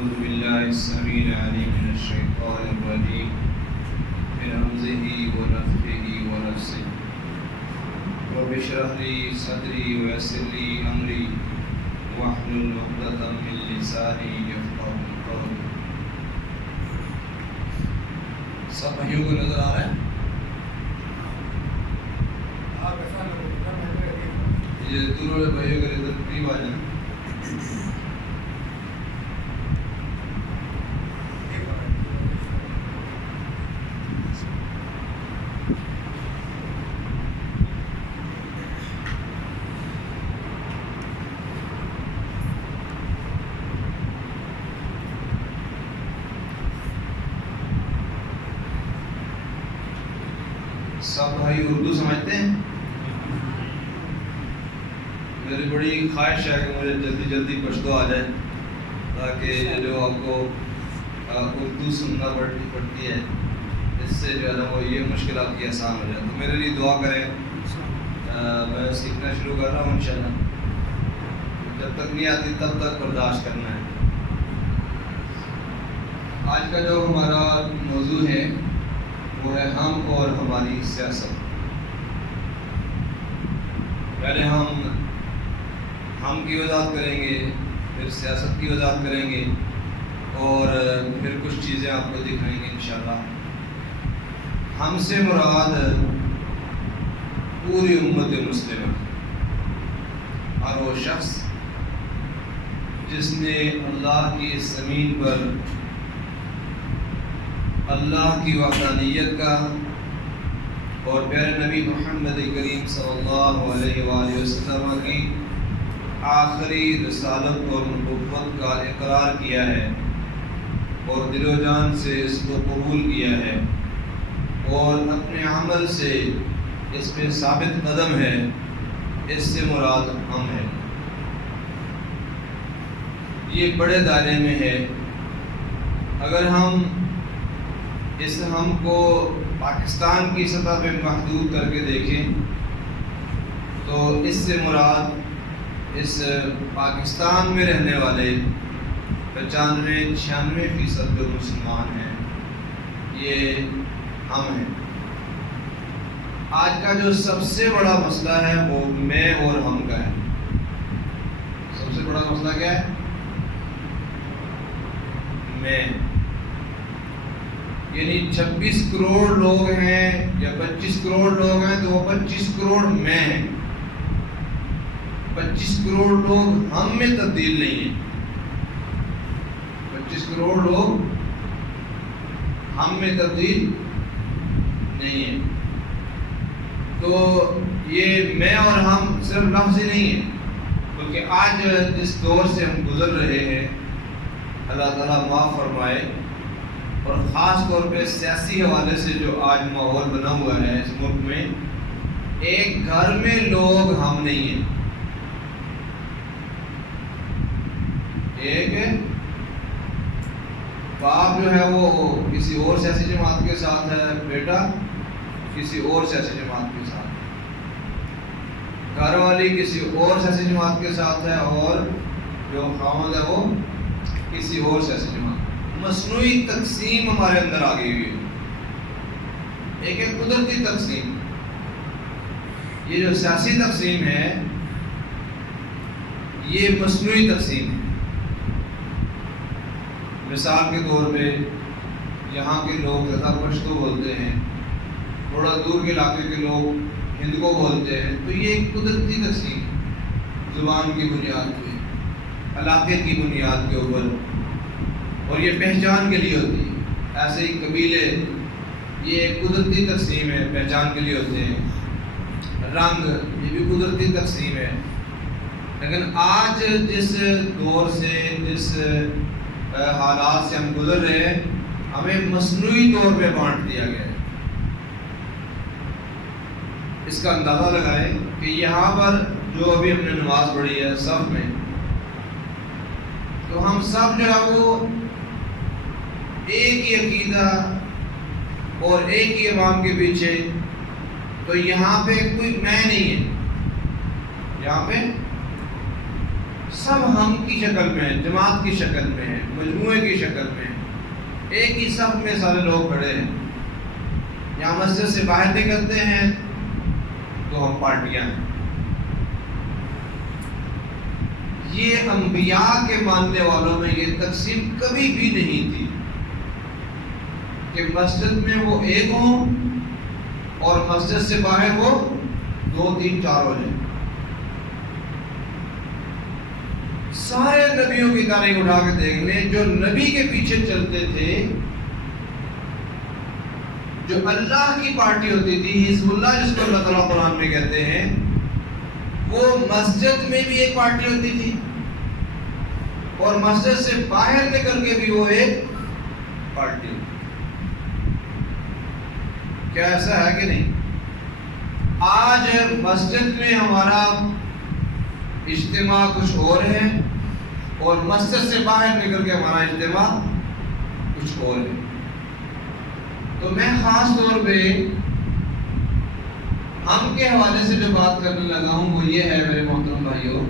أعوذ بالله السميع العليم من الشيطان الرجيم من همزه ونفخه ونفسه رب اشرح لي صدري ويسر لي أمري واحلل عقدة من لساني يفقهوا قولي. سب بھائیوں کو نظر آ رہا ہے؟ یہ دونوں بھائیوں کا ادھر قریب آ جائیں. سب بھائی اردو سمجھتے ہیں؟ میری بڑی خواہش ہے کہ مجھے جلدی جلدی پشتو آ جائے تاکہ جو آپ کو اردو سننا پڑتی ہے اس سے جو ہے نا وہ یہ مشکلات کی آسان ہو جائے. تو میرے لیے دعا کریں. میں سیکھنا شروع کر رہا ہوں انشاءاللہ. جب تک نہیں آتی تب تک برداشت کرنا ہے. آج کا جو ہمارا موضوع ہے وہ ہے ہم اور ہماری سیاست. پہلے ہم کی وضاحت کریں گے، پھر سیاست کی وضاحت کریں گے اور پھر کچھ چیزیں آپ کو دکھائیں گے انشاءاللہ. ہم سے مراد پوری امت مسلمہ اور وہ شخص جس نے اللہ کی زمین پر اللہ کی وحدانیت کا اور پیارے نبی محمد کریم صلی اللہ علیہ وآلہ وسلم کی آخری رسالت اور نبوت کا اقرار کیا ہے اور دل و جان سے اس کو قبول کیا ہے اور اپنے عمل سے اس پہ ثابت قدم ہے. اس سے مراد ہم ہے. یہ بڑے دائرے میں ہے. اگر ہم اس ہم کو پاکستان کی سطح پہ محدود کر کے دیکھیں تو اس سے مراد اس پاکستان میں رہنے والے 95-96% جو مسلمان ہیں یہ ہم ہیں. آج کا جو سب سے بڑا مسئلہ ہے وہ میں اور ہم کا ہے. سب سے بڑا مسئلہ کیا ہے؟ میں. یعنی 26 کروڑ لوگ ہیں یا 25 کروڑ لوگ ہیں تو وہ 25 کروڑ میں ہیں. 25 کروڑ لوگ ہم میں تبدیل نہیں ہیں. 25 کروڑ لوگ ہم میں تبدیل نہیں ہیں. تو یہ میں اور ہم صرف لفظ ہی نہیں ہیں بلکہ آج جس دور سے ہم گزر رہے ہیں اللہ تعالیٰ معاف فرمائے. اور خاص طور پہ سیاسی حوالے سے جو آج ماحول بنا ہوا ہے اس ملک میں، ایک گھر میں لوگ ہم نہیں ہیں. ایک باپ جو ہے وہ کسی اور سیاسی جماعت کے ساتھ ہے، بیٹا کسی اور سیاسی جماعت کے ساتھ ہے، گھر والی کسی اور سیاسی جماعت کے ساتھ ہے اور جو خاوند ہے وہ کسی اور سیاسی جماعت. مصنوعی تقسیم ہمارے اندر آ گئی ہوئی ہے. ایک قدرتی تقسیم. یہ جو سیاسی تقسیم ہے یہ مصنوعی تقسیم ہے. مثال کے طور پہ یہاں کے لوگ زیادہ پشتو بولتے ہیں، تھوڑا دور کے علاقے کے لوگ ہندکو بولتے ہیں. تو یہ ایک قدرتی تقسیم ہے زبان کی بنیاد پہ، علاقے کی بنیاد کے اوپر، اور یہ پہچان کے لیے ہوتی ہے. ایسے ہی قبیلے یہ ایک قدرتی تقسیم ہے، پہچان کے لیے ہوتے ہیں. رنگ یہ بھی قدرتی تقسیم ہے. لیکن آج جس دور سے جس حالات سے ہم گزر رہے ہیں ہمیں مصنوعی طور پہ بانٹ دیا گیا ہے. اس کا اندازہ لگائیں کہ یہاں پر جو ابھی ہم نے نماز پڑھی ہے صف میں، تو ہم سب جو ہے وہ ایک ہی عقیدہ اور ایک ہی امام کے پیچھے. تو یہاں پہ کوئی میں نہیں ہے. یہاں پہ سب ہم کی شکل میں ہیں، جماعت کی شکل میں ہیں، مجموعے کی شکل میں ہیں، ایک ہی صف میں سارے لوگ کھڑے ہیں. یہاں مسجد سے باہر نکلتے ہیں تو ہم پارٹیاں ہیں. یہ انبیاء کے ماننے والوں میں یہ تقسیم کبھی بھی نہیں تھی کہ مسجد میں وہ ایک ہوں اور مسجد سے باہر وہ 2 3 4 ہو جائیں. سارے نبیوں کی تاریخ اٹھا کے دیکھ لیں، جو نبی کے پیچھے چلتے تھے، جو اللہ کی پارٹی ہوتی تھی، حزب اللہ جس کو اللہ تعالیٰ قرآن میں کہتے ہیں، وہ مسجد میں بھی ایک پارٹی ہوتی تھی اور مسجد سے باہر نکل کے بھی وہ ایک پارٹی ہوتی تھی. کیا ایسا ہے کہ نہیں؟ آج مسجد میں ہمارا اجتماع کچھ اور ہے اور مسجد سے باہر نکل کے ہمارا اجتماع کچھ اور ہے. تو میں خاص طور پہ ہم کے حوالے سے جو بات کرنے لگا ہوں وہ یہ ہے میرے محترم بھائیوں،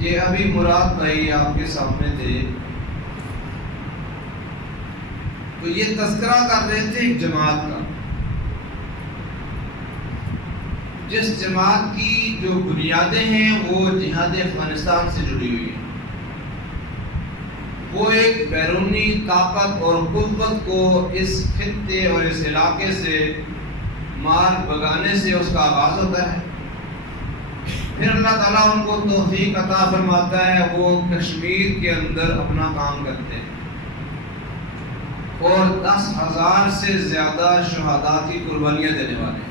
کہ ابھی مراد بھائی آپ کے سامنے تھے تو یہ تذکرہ کر رہے تھے ایک جماعت کا، جس جماعت کی جو بنیادیں ہیں وہ جہاد افغانستان سے جڑی ہوئی ہیں. وہ ایک بیرونی طاقت اور قوت کو اس خطے اور اس علاقے سے مار بگانے سے اس کا آغاز ہوتا ہے. پھر اللہ تعالیٰ ان کو توفیق عطا فرماتا ہے، وہ کشمیر کے اندر اپنا کام کرتے ہیں اور 10,000 سے زیادہ شہداء کی قربانیاں دینے والے ہیں.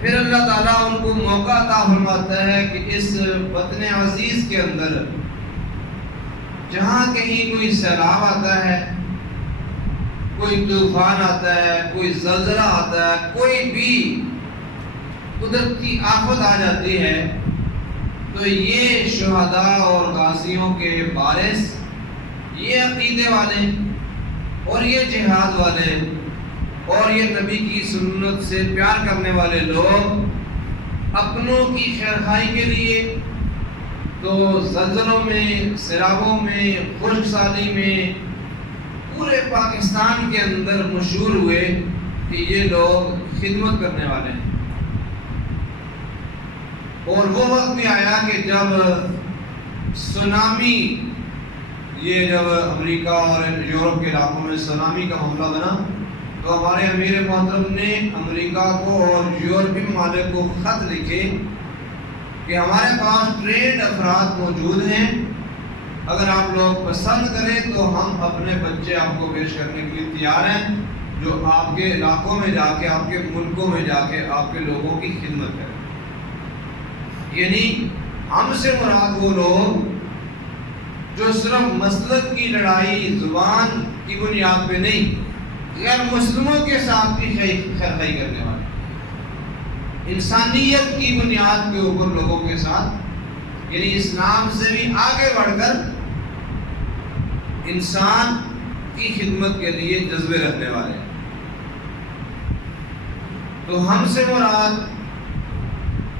پھر اللہ تعالیٰ ان کو موقع عطا فرماتا ہے کہ اس وطن عزیز کے اندر جہاں کہیں کوئی سیلاب آتا ہے، کوئی طوفان آتا ہے، کوئی زلزلہ آتا ہے، کوئی بھی قدرت کی آفت آ جاتی ہے، تو یہ شہداء اور غازیوں کے وارث، یہ عقیدے والے اور یہ جہاد والے اور یہ نبی کی سنت سے پیار کرنے والے لوگ اپنوں کی خیرخواہی کے لیے تو زلزلوں میں، سیلابوں میں، خشک سالی میں پورے پاکستان کے اندر مشہور ہوئے کہ یہ لوگ خدمت کرنے والے ہیں. اور وہ وقت بھی آیا کہ جب سونامی، یہ جب امریکہ اور یورپ کے علاقوں میں سونامی کا معاملہ بنا تو ہمارے امیر محترم نے امریکہ کو اور یورپی ممالک کو خط لکھے کہ ہمارے پاس ٹرینڈ افراد موجود ہیں، اگر آپ لوگ پسند کریں تو ہم اپنے بچے آپ کو پیش کرنے کے لیے تیار ہیں، جو آپ کے علاقوں میں جا کے، آپ کے ملکوں میں جا کے آپ کے لوگوں کی خدمت کریں. یعنی ہم سے مراد وہ لوگ جو صرف مسلک کی لڑائی زبان کی بنیاد پہ نہیں، غیر مسلموں کے ساتھ بھی خیرخواہی کرنے والے، انسانیت کی بنیاد کے اوپر لوگوں کے ساتھ، یعنی اسلام سے بھی آگے بڑھ کر انسان کی خدمت کے لیے جذبے رکھنے والے. تو ہم سے مراد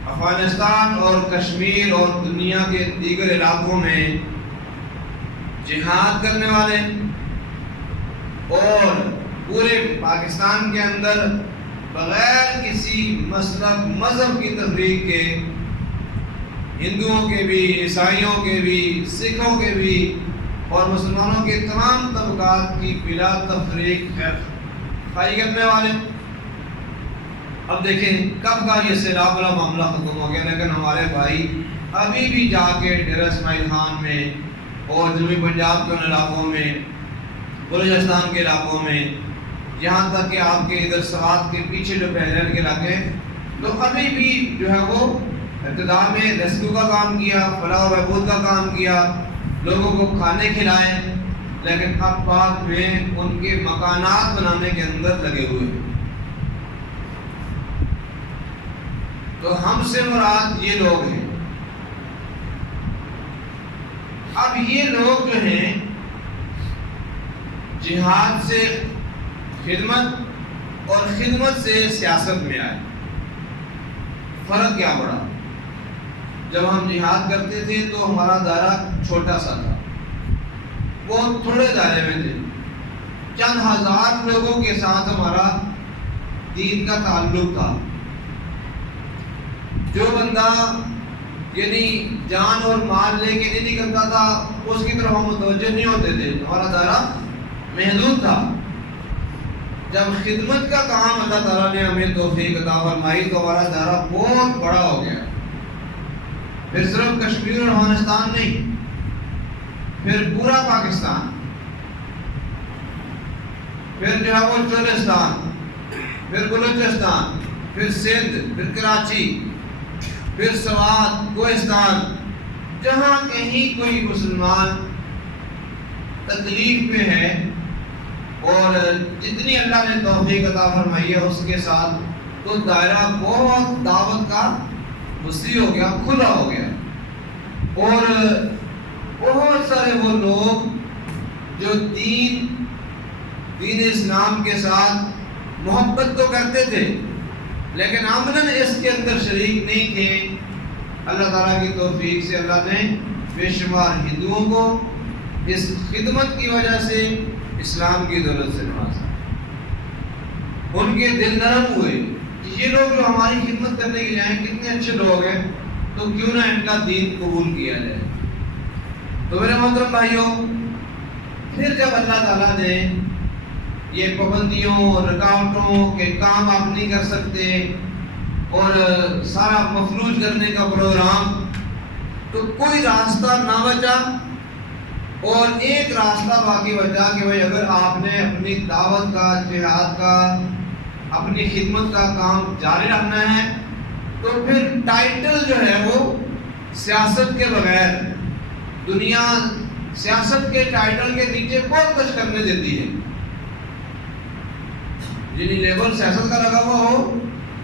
افغانستان اور کشمیر اور دنیا کے دیگر علاقوں میں جہاد کرنے والے اور پورے پاکستان کے اندر بغیر کسی مسلک مذہب کی تفریق کے، ہندوؤں کے بھی، عیسائیوں کے بھی، سکھوں کے بھی اور مسلمانوں کے تمام طبقات کی بلا تفریق خیرخواہی کرنے والے. اب دیکھیں کب کا یہ سیلاب والا معاملہ ختم ہو گیا، لیکن ہمارے بھائی ابھی بھی جا کے ڈیرہ اسماعیل خان میں اور جنوبی پنجاب کے ان علاقوں میں، بلوچستان کے علاقوں میں، یہاں تک کہ آپ کے ادھر سوات کے پیچھے جو بحرین کے علاقے ہیں، تو ابھی بھی جو ہے وہ ابتدا میں ریسکیو کا کام کیا، فلاح و بہبود کا کام کیا، لوگوں کو کھانے کھلائے، لیکن اب بعد میں ان کے مکانات بنانے کے اندر لگے ہوئے ہیں. تو ہم سے مراد یہ لوگ ہیں. اب یہ لوگ جو ہیں جہاد سے خدمت اور خدمت سے سیاست میں آئے. فرق کیا پڑا؟ جب ہم جہاد کرتے تھے تو ہمارا دائرہ چھوٹا سا تھا، بہت تھوڑے دائرے میں تھے، چند ہزار لوگوں کے ساتھ ہمارا دین کا تعلق تھا۔ جو بندہ یعنی جان اور مال لے کے نہیں نکلتا تھا اس کی طرف ہم متوجہ نہیں ہوتے تھے، ہمارا دائرہ محدود تھا۔ جب خدمت کا کام اللہ تعالیٰ نے ہمیں توفیق عطا فرمائی تو ہمارا دائرہ بہت بڑا ہو گیا۔ پھر صرف کشمیر اور افغانستان نہیں، پھر پورا پاکستان، پھر جو ہے وہ چولستان، پھر بلوچستان، پھر سندھ، پھر کراچی، پھر سوات، کوہستان، جہاں کہیں کوئی مسلمان تکلیف میں ہے اور جتنی اللہ نے توفیق عطا فرمائی ہے اس کے ساتھ، تو دائرہ بہت دعوت کا وسیع ہو گیا، کھلا ہو گیا۔ اور بہت سارے وہ لوگ جو دین اسلام کے ساتھ محبت تو کرتے تھے لیکن عملاً اس کے اندر شریک نہیں تھے، اللہ تعالیٰ کی توفیق سے اللہ نے بے شمار ہندوؤں کو اس خدمت کی وجہ سے اسلام کی دولت سے نوازا۔ ان کے دل نرم ہوئے کہ یہ لوگ جو ہماری خدمت کرنے کے لیے آئے کتنے اچھے لوگ ہیں، تو کیوں نہ ان کا دین قبول کیا جائے۔ تو میرے محترم بھائیوں، پھر جب اللہ تعالیٰ نے یہ پابندیوں اور رکاوٹوں کے کام آپ نہیں کر سکتے اور سارا مفلوج کرنے کا پروگرام، تو کوئی راستہ نہ بچا اور ایک راستہ باقی بچا کہ بھائی اگر آپ نے اپنی دعوت کا، جہاد کا، اپنی خدمت کا کام جاری رکھنا ہے تو پھر ٹائٹل جو ہے وہ سیاست کے بغیر، دنیا سیاست کے ٹائٹل کے نیچے بہت کچھ کرنے دیتی ہے۔ یعنی لیبل سیاست کا لگا ہوا ہو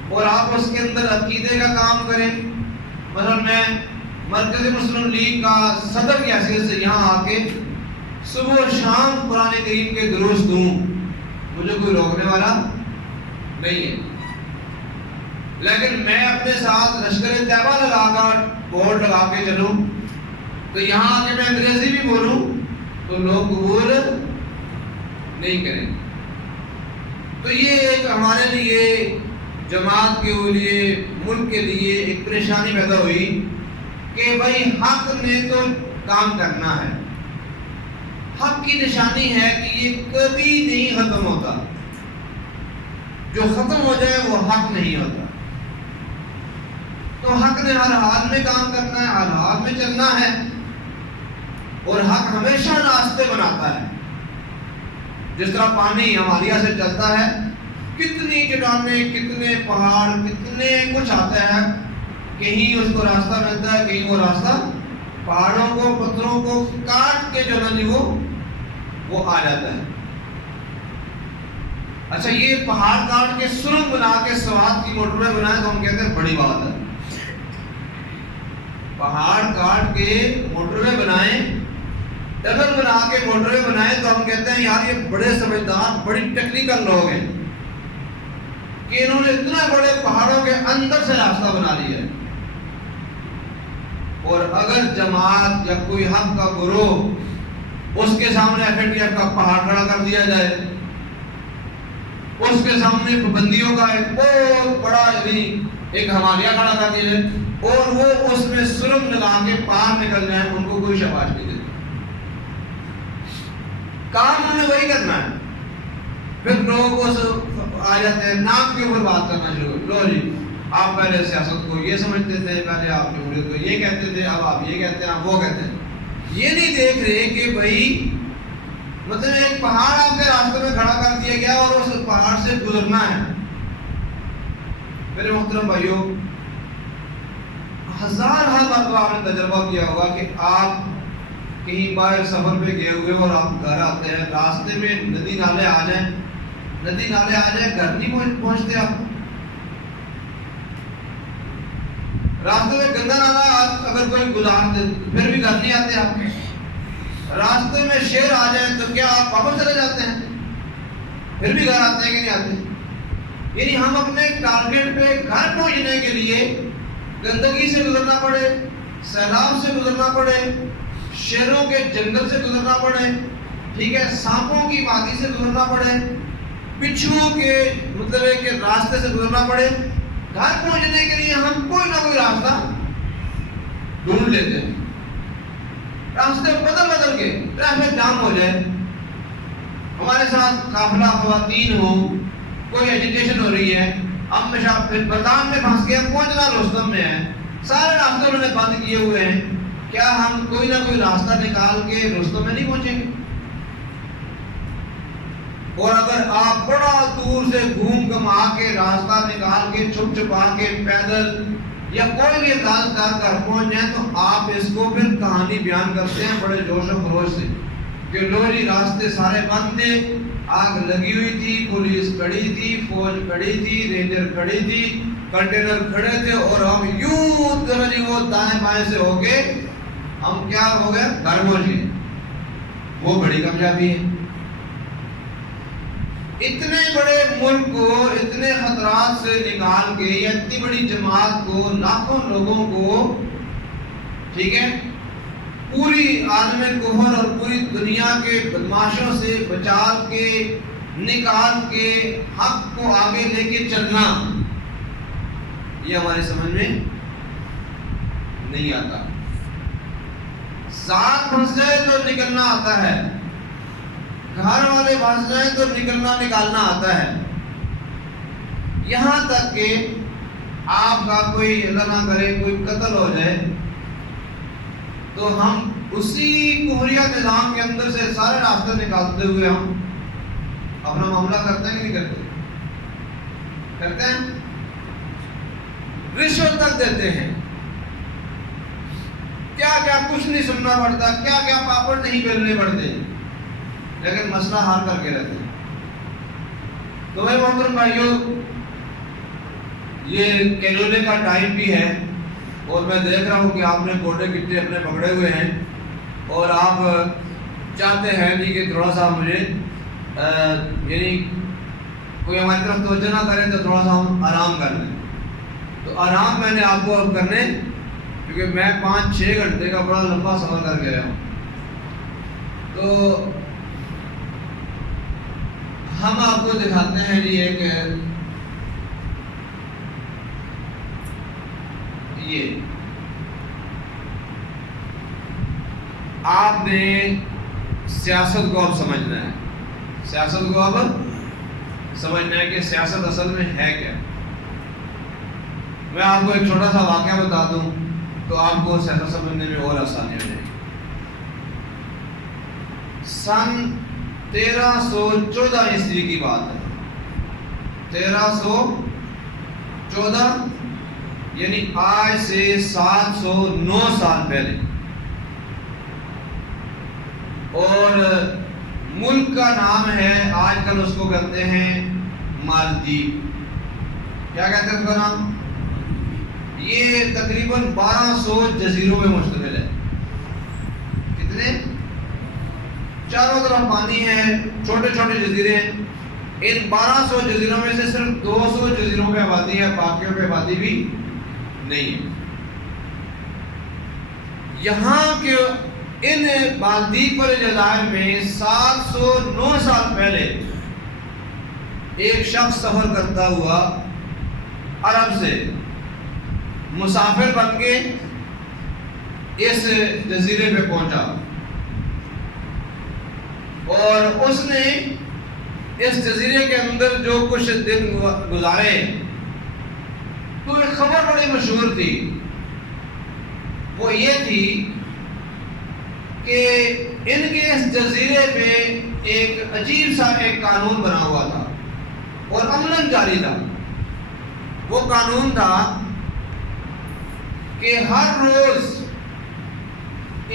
اور آپ اس کے اندر عقیدے کا کام کریں، مثلا میں مرکزی مسلم لیگ کا صدر کی حیثیت سے یہاں آ کے صبح و شام قرآن کریم کے دروس دوں، مجھے کوئی روکنے والا نہیں ہے۔ لیکن میں اپنے ساتھ لشکر طیبہ لگا کر بورڈ لگا کے چلوں تو یہاں آ کے میں انگریزی بھی بولوں تو لوگ قبول نہیں کریں۔ تو یہ ایک ہمارے لیے، جماعت کے لیے، ملک کے لیے ایک پریشانی پیدا ہوئی کہ بھائی حق نے تو کام کرنا ہے، حق کی نشانی ہے کہ یہ کبھی نہیں ختم ہوتا، جو ختم ہو جائے وہ حق نہیں ہوتا۔ تو حق نے ہر حال میں کام کرنا ہے، ہر حال میں چلنا ہے، اور حق ہمیشہ راستے بناتا ہے۔ جس طرح پانی ہمالیہ سے چلتا ہے، کتنی چٹانیں، کتنے پہاڑ، کتنے کچھ آتا ہے، کہیں اس کو راستہ ملتا ہے، کہیں وہ راستہ پہاڑوں کو، پتھروں کو کاٹ کے جو ہے وہ آ جاتا ہے۔ اچھا، یہ پہاڑ کاٹ کے سرنگ بنا کے سوات کی موٹر وے بنائے تو ہم کہتے ہیں بڑی بات ہے۔ پہاڑ کاٹ کے موٹر وے بنائیں، ٹنل بنا کے موٹر وے بنائے تو ہم کہتے ہیں یار یہ بڑے سمجھدار، بڑی ٹیکنیکل لوگ ہیں کہ انہوں نے اتنا بڑے پہاڑوں کے اندر سے راستہ بنا لیا ہے۔ اور اگر جماعت یا کوئی حق کا گروہ اس کے سامنے FATF کا پہاڑ کھڑا کر دیا جائے، اس کے سامنے پابندیوں کا ایک بہت بڑا ایک ہمالیہ کھڑا کر دیا جائے اور وہ اس میں سرنگ لگا کے پار نکل جائیں، ان کو کوئی شاباش نہیں دیتا۔ کام انہوں نے وہی کرنا ہے۔ پھر لوگ آ جاتے ہیں نام کے اوپر بات کرنا شروع، لو جی آپ پہلے سیاست کو یہ سمجھتے تھے، پہلے آپ جمہوریت کو یہ کہتے تھے، اب آپ یہ کہتے ہیں، آپ وہ کہتے ہیں۔ یہ نہیں دیکھ رہے کہ بھائی مطلب ایک پہاڑ آپ کے راستے میں کھڑا کر دیا گیا اور اس پہاڑ سے گزرنا ہے۔ میرے محترم بھائیوں، ہزار مرتبہ آپ نے تجربہ کیا ہوگا کہ آپ کہیں باہر سفر پہ گئے ہوئے اور آپ گھر آتے ہیں، راستے میں ندی نالے آ جائیں، گھر نہیں پہنچتے آپ، راستے میں گندا نالا اگر کوئی گزار دے پھر بھی گھر نہیں آتے آپ، راستے میں شیر آ جائیں تو کیا آپ واپس چلے جاتے ہیں، پھر بھی گھر آتے ہیں کہ نہیں آتے؟ یعنی ہم اپنے ٹارگیٹ پہ گھر پہنچنے کے لیے گندگی سے گزرنا پڑے، سیلاب سے گزرنا پڑے، شیروں کے جنگل سے گزرنا پڑے، ٹھیک ہے، سانپوں کی وادی سے گزرنا پڑے، بچھوؤں کے مطلب ہے کہ راستے سے گزرنا پڑے، گھر پہنچنے کے لیے ہم کوئی نہ کوئی راستہ ڈھونڈ لیتے ہیں، راستے بدل بدل کے، ٹریفک جام ہو جائے، ہمارے ساتھ قافلہ خواتین ہو، کوئی ایجیٹیشن ہو رہی ہے، ہم میدان میں پھنس کے ہم پہنچنا رستم میں ہے، سارے راستے انہوں نے بند کیے ہوئے ہیں، کیا ہم کوئی نہ کوئی راستہ نکال کے رستم میں نہیں پہنچیں گے؟ اور اگر آپ بڑا دور سے گھوم گھما کے راستہ نکال کے چھپ چھپا کے پیدل یا کوئی بھی انداز کر پہنچ جائیں تو آپ اس کو پھر کہانی بیان کرتے ہیں بڑے جوش و خروش سے کہ لو جی راستے سارے بند تھے، آگ لگی ہوئی تھی، پولیس کھڑی تھی، فوج کھڑی تھی، رینجر کھڑی تھی، کنٹینر کھڑے تھے، اور ہم یوں جی وہ دائیں بائیں سے ہو کے ہم کیا ہو گئے، گھر پہنچ گئے۔ وہ بڑی کامیابی ہے۔ اتنے بڑے ملک کو اتنے خطرات سے نکال کے یا اتنی بڑی جماعت کو، لاکھوں لوگوں کو، ٹھیک ہے، پوری عالم کفر اور پوری دنیا کے بدماشوں سے بچا کے نکال کے حق کو آگے لے کے چلنا، یہ ہماری سمجھ میں نہیں آتا۔ ساتھ پھنس جائے تو نکلنا آتا ہے، گھر والے پھنس جائیں تو نکالنا آتا ہے، یہاں تک کہ آپ کا کوئی اللہ نہ کرے کوئی قتل ہو جائے تو ہم اسی کفریہ نظام کے اندر سے سارے راستے نکالتے ہوئے ہم اپنا معاملہ کرتے ہیں کہ نہیں کرتے؟ کرتے ہیں، رشوت تک دیتے ہیں، کیا کیا کچھ نہیں سننا پڑتا، کیا کیا پاپڑ نہیں بیلنے پڑتے، لیکن مسئلہ حل کر کے رہتے ہیں۔ تو میرے محترم بھائیوں، یہ کینولے کا ٹائم بھی ہے اور میں دیکھ رہا ہوں کہ آپ نے گوٹے گٹے اپنے پکڑے ہوئے ہیں اور آپ چاہتے ہیں جی کہ تھوڑا سا مجھے یعنی کوئی ہماری طرف توجہ نہ کرے تو تھوڑا سا ہم آرام کر لیں۔ تو آرام میں نے آپ کو اب کرنے، کیونکہ میں 5-6 گھنٹے کا بڑا لمبا سفر کر گیا ہوں، تو ہم آپ کو دکھاتے ہیں جی ایک یہ آپ نے سیاست کو اب سمجھنا ہے، سیاست کو اب سمجھنا ہے کہ سیاست اصل میں ہے کیا۔ میں آپ کو ایک چھوٹا سا واقعہ بتا دوں تو آپ کو سیاست سمجھنے میں اور آسانی ہو جائے۔ سن 1314 عیسوی کی بات ہے، 1314 یعنی آج سے 709 سال پہلے، اور ملک کا نام ہے، آج کل اس کو کہتے ہیں مالدیپ۔ کیا کہتے ہیں اس کا نام؟ یہ تقریباً 1200 جزیروں میں مشتمل ہے۔ کتنے؟ چاروں طرف پانی ہے، چھوٹے چھوٹے جزیرے ہیں، ان 1200 جزیروں میں سے صرف 200 جزیروں پہ آبادی ہے، باقیوں پہ آبادی بھی نہیں ہے۔ یہاں کے ان مالدیپ والے جزائر میں 709 سال پہلے ایک شخص سفر کرتا ہوا عرب سے مسافر بن کے اس جزیرے پہ پہنچا، اور اس نے اس جزیرے کے اندر جو کچھ دن گزارے تو ایک خبر بڑی مشہور تھی، وہ یہ تھی کہ ان کے اس جزیرے پہ ایک عجیب سا ایک قانون بنا ہوا تھا اور عملاً جاری تھا۔ وہ قانون تھا کہ ہر روز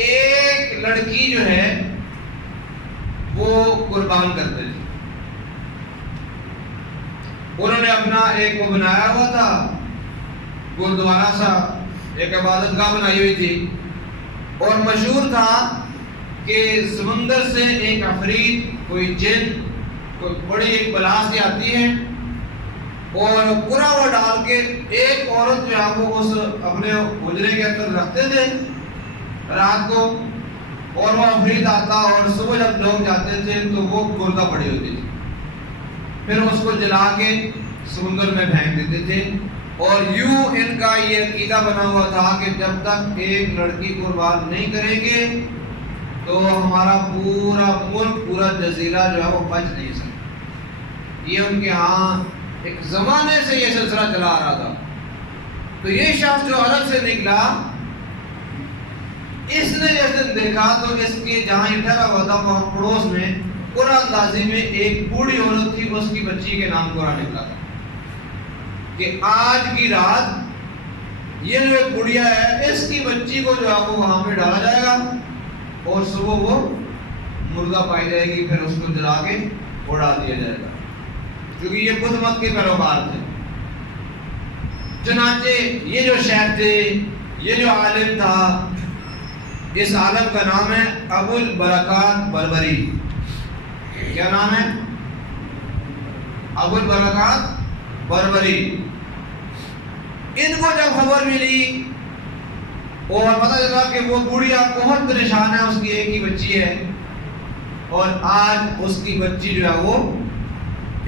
ایک لڑکی جو ہے وہ قربان کرتے تھے۔ انہوں نے اپنا ایک وہ بنایا ہوا تھا، گردوارا سا، ایک عبادت گاہ بنائی ہوئی تھی، اور مشہور تھا کہ سمندر سے ایک عفریت، کوئی جن، کوئی بڑی ایک بلا سے آتی ہے، اور پورا وہ ڈال کے ایک عورت جو ہے وہ اس اپنے حجرے کے اندر رکھتے تھے رات کو، اور وہ عفریت آتا اور صبح جب لوگ جاتے تھے تو وہ مردہ پڑی ہوتی تھی، پھر اس کو جلا کے سمندر میں پھینک دیتے تھے۔ اور یوں ان کا یہ عقیدہ بنا ہوا تھا کہ جب تک ایک لڑکی قربان نہیں کریں گے تو ہمارا پورا ملک، پورا جزیرہ جو ہے وہ بچ نہیں سکتا۔ یہ ان کے ہاں ایک زمانے سے یہ سلسلہ چلا آ رہا تھا۔ تو یہ شخص جو عرب سے نکلا، اس نے جس دن دیکھا تو اس کے جہاں یہ ٹھہرا ہوا تھا وہاں پڑوس میں قرآن اندازی میں ایک بوڑھی عورت تھی، اس کی بچی کے نام قرآن نکلا تھا کہ آج کی رات یہ جو ایک بڑھیا ہے اس کی بچی کو جو ہے وہ وہاں پہ ڈالا جائے گا اور صبح وہ مردہ پائی جائے گی، پھر اس کو جلا کے اڑا دیا جائے گا، کیونکہ یہ بدھ مت کے پیروکار تھے۔ چنانچہ یہ جو شیخ تھے، یہ جو عالم تھا، اس عالم کا نام ہے ابو البرکات بربری۔ کیا نام ہے؟ ابو البرکات بربری۔ ان کو جب خبر ملی اور پتہ چلا کہ وہ بوڑھیا بہت پریشان ہے، اس کی ایک ہی بچی ہے اور آج اس کی بچی جو ہے وہ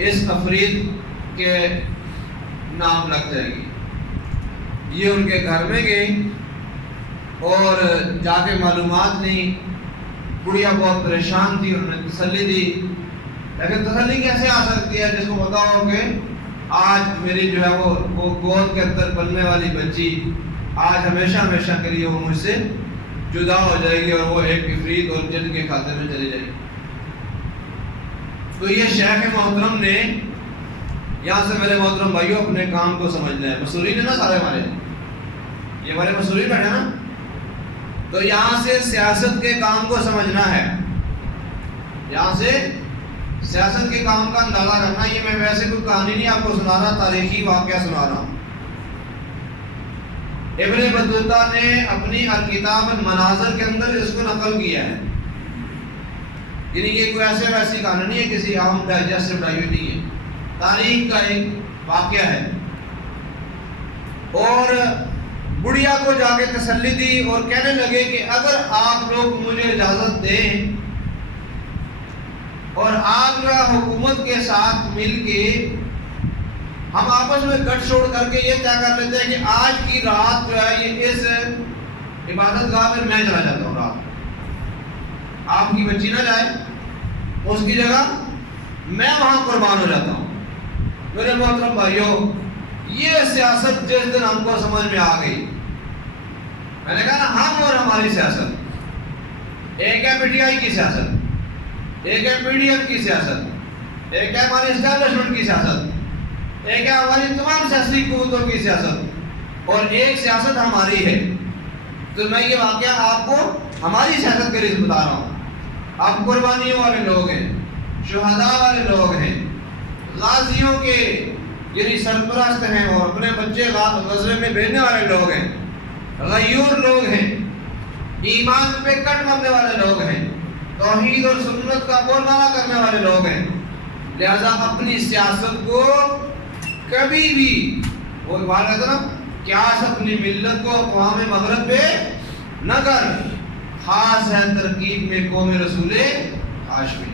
اس عفریت کے نام لگ جائے گی۔ یہ ان کے گھر میں گئے اور جا کے معلومات لی، بڑھیا بہت پریشان تھی، انہوں نے تسلی دی، لیکن تسلی کیسے آ سکتی ہے جس کو پتا ہو کہ آج میری جو ہے وہ گود کے اندر پلنے والی بچی آج ہمیشہ ہمیشہ کے لیے وہ مجھ سے جدا ہو جائے گی اور وہ ایک عفریت اور جن کے کھاتے میں چلی جائے گی۔ تو یہ شیخ محترم نے یہاں سے، میرے محترم بھائیوں، اپنے کام کو سمجھنا ہے۔ مسئولین ہے نا سارے ہمارے، یہ ہمارے مسئولین بیٹھے نا، تو یہاں سے سیاست کے کام کو سمجھنا ہے، یہاں سے سیاست کے کام کا اندازہ کرنا۔ یہ میں ویسے کوئی کہانی نہیں آپ کو سنا رہا، تاریخی واقعہ سنا رہا ہوں۔ ابن بطوطہ نے اپنی الکتاب المناظر کے اندر اس کو نقل کیا ہے، یعنی یہ کوئی ایسے ویسی کہانی نہیں ہے، کسی عام ڈائجسٹ سے بنائی ہوئی نہیں ہے، تاریخ کا ایک واقعہ ہے۔ اور بڑھیا کو جا کے تسلی دی اور کہنے لگے کہ اگر آپ لوگ مجھے اجازت دیں اور آپ جو ہے حکومت کے ساتھ مل کے ہم آپس میں گٹھ چھوڑ کر کے یہ طے کر لیتے ہیں کہ آج کی رات جو ہے یہ اس عبادت گاہ میں چلا جاتا ہوں، رات آپ کی بچی نہ جائے، اس کی جگہ میں وہاں قربان ہو جاتا ہوں۔ میرے محترم بھائیوں، یہ سیاست جس دن ہم کو سمجھ میں آ گئی، میں نے کہا نا ہم اور ہماری سیاست، ایک ہے پی ٹی آئی کی سیاست، ایک ہے پی ڈی ایم کی سیاست، ایک ہے ہماری اسٹیبلشمنٹ کی سیاست، ایک ہے ہماری تمام سیاسی قوتوں کی سیاست، اور ایک سیاست ہماری ہے۔ تو میں یہ واقعہ آپ کو ہماری سیاست کے لیے بتا رہا ہوں۔ آپ قربانیوں والے لوگ ہیں، شہداء والے لوگ ہیں، غازیوں کے یعنی سرپرست ہیں اور اپنے بچے غزوے میں بھیجنے والے لوگ ہیں، غیور لوگ ہیں، ایمان پہ کٹ مرنے والے لوگ ہیں، توحید اور سنت کا بولبالا کرنے والے لوگ ہیں۔ لہذا اپنی سیاست کو کبھی بھی، وہ بات کہتا نا، قیاس اپنی ملت کو اقوام مغرب پہ نہ کر، خاص ہے ترکیب میں قوم رسول ہاشمی۔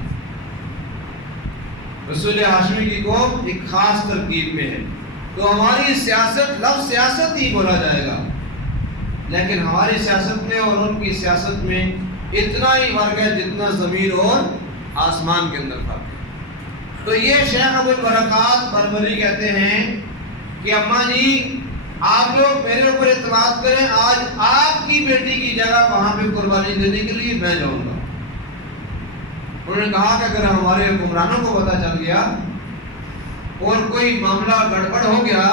رسول ہاشمی کی قوم ایک خاص ترکیب میں ہے۔ تو ہماری سیاست، لفظ سیاست ہی بولا جائے گا، لیکن ہماری سیاست میں اور ان کی سیاست میں اتنا ہی فرق ہے جتنا زمین اور آسمان کے اندر فرق ہے۔ تو یہ شیخ ابو البرکات بربری کہتے ہیں کہ اماں جی آپ لوگ میرے اوپر اعتماد کریں، آج آپ کی بیٹی کی جگہ وہاں پہ قربانی دینے کے لیے میں جاؤں گا۔ انہوں نے کہا کہ اگر ہمارے حکمرانوں کو پتہ چل گیا اور کوئی معاملہ گڑبڑ ہو گیا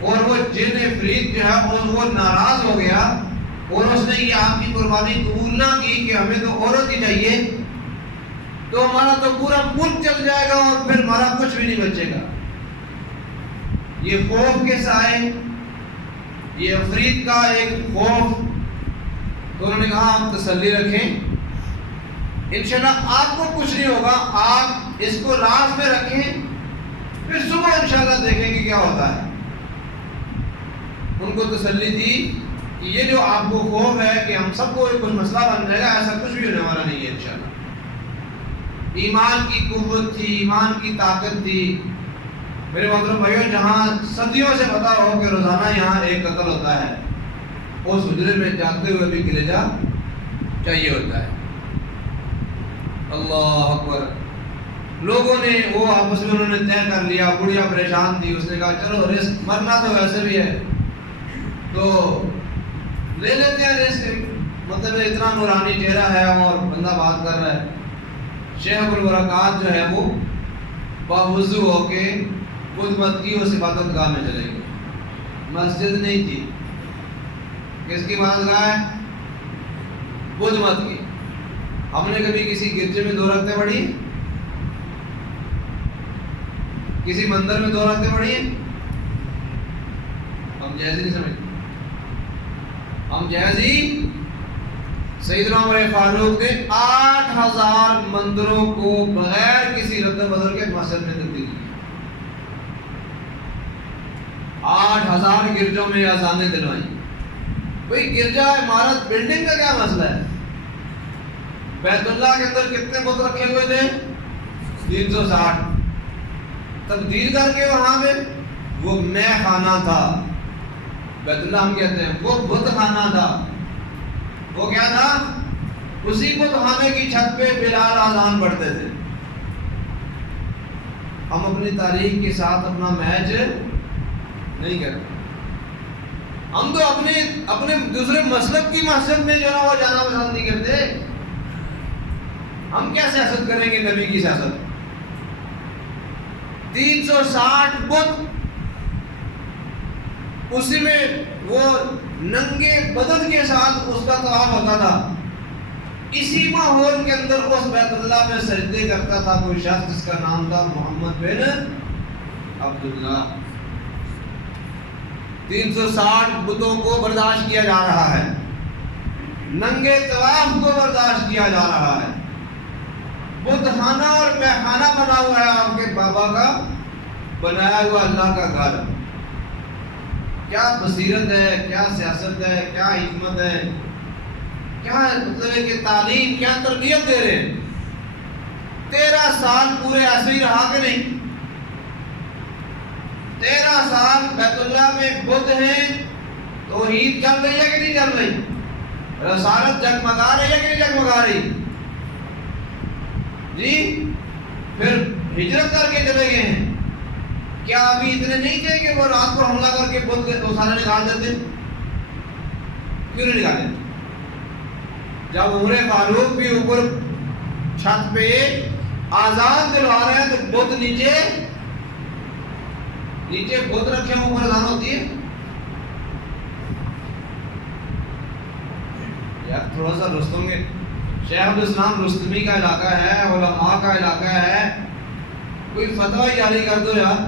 اور وہ جن عفریت جو ہے وہ ناراض ہو گیا اور اس نے یہ آپ کی قربانی قبول نہ کی کہ ہمیں تو عورت ہی چاہیے، تو ہمارا تو پورا ملک چل جائے گا اور پھر ہمارا کچھ بھی نہیں بچے گا۔ یہ خوف کے سائے، یہ عفریت کا ایک خوف۔ تو انہوں نے کہا آپ تسلی رکھیں، انشاءاللہ آپ کو کچھ نہیں ہوگا، آپ اس کو راز میں رکھیں، پھر صبح انشاءاللہ دیکھیں گے کیا ہوتا ہے۔ ان کو تسلی تھی کہ یہ جو آپ کو خوف ہے کہ ہم سب کو کچھ مسئلہ بن جائے گا، ایسا کچھ بھی ہونے والا نہیں ہے انشاءاللہ۔ ایمان کی قوت تھی، ایمان کی طاقت تھی۔ میرے محترم بھائیوں، جہاں صدیوں سے پتا ہو کہ روزانہ یہاں ایک قتل ہوتا ہے، اس حجرے میں جاتے ہوئے بھی کلیجہ چاہیے ہوتا ہے۔ اللہ اکبر۔ لوگوں نے وہ آپس میں انہوں نے طے کر لیا، بڑھیا پریشان تھی، اس نے کہا چلو رسک، مرنا تو ویسے بھی ہے تو لے لیتے ہیں رسک، مطلب اتنا نورانی چہرہ ہے اور بندہ بات کر رہا ہے۔ شیخ البرکات جو ہے وہ باوضو ہو کے بدھ مت کی اس عبادت گاہ میں چلے گئے۔ مسجد نہیں تھی، کس کی عبادت گاہ ہے؟ بدھ مت کی۔ ہم نے کبھی کسی گرجے میں 2 رکعتیں پڑھی؟ کسی مندر میں 2 رکعتیں پڑھی ہیں؟ ہم جائز نہیں سمجھتے، ہم جائز ہی۔ سیدنا عمر فاروق نے 8000 مندروں کو بغیر کسی رد و بدل کے مسجد میں تبدیل کیا۔ 8000 گرجوں میں اذانیں دلوائی۔ کوئی گرجا عمارت بلڈنگ کا کیا مسئلہ ہے؟ بیت اللہ کے اندر کتنے بت رکھے ہوئے تھے؟ 360۔ تبدیل کر کے وہاں پہ وہ مے خانہ تھا، بیت اللہ ہم کہتے ہیں، وہ بت خانہ تھا۔ وہ کیا تھا؟ اسی بت خانے کی چھت پہ بلال اذان پڑھتے تھے۔ ہم اپنی تاریخ کے ساتھ اپنا میچ نہیں کرتے، ہم تو اپنے دوسرے مسلک کی مسجد میں جو ہے وہ جانا پسند نہیں کرتے۔ ہم کیا سیاست کریں گے؟ نبی کی سیاست۔ 360 بت، اسی میں وہ ننگے بدن کے ساتھ اس کا طواف ہوتا تھا۔ اسی ماحول کے اندر اس بیت اللہ میں سجدے کرتا تھا کوئی شخص جس کا نام تھا محمد بن عبداللہ۔ 360 بتوں کو برداشت کیا جا رہا ہے، ننگے طواف کو برداشت کیا جا رہا ہے، بت خانہ اور میخانہ بنا ہوا ہے آپ کے بابا کا بنایا ہوا اللہ کا گھر۔ کیا بصیرت ہے، کیا سیاست ہے، کیا حکمت ہے، کیا مطلب ہے کہ تعلیم، کیا تربیت دے رہے ہیں۔ 13 سال پورے ایسے ہی رہا کہ نہیں؟ 13 سال بیت اللہ میں بت ہیں، توحید چل رہی ہے کہ نہیں چل رہی؟ رسالت جگمگا رہی ہے کہ نہیں جگمگا رہی؟ جی پھر ہجرت کر کے چلے گئے ہیں۔ کیا ابھی اتنے نہیں تھے کہ وہ رات کو حملہ کر کے بت کو سارے نکال دیتے؟ کیوں نہیں نکالے؟ جب عمر فاروق بھی اوپر چھت پہ آزاد دلوا رہے ہیں تو بت نیچے بت رکھے ہوں، اوپر اذان ہوتی ہے۔ یار تھوڑا سا رستم کے شیخ الاسلام رستمی کا علاقہ ہے، علماء کا علاقہ ہے، کوئی فتوی جاری کر دو یار۔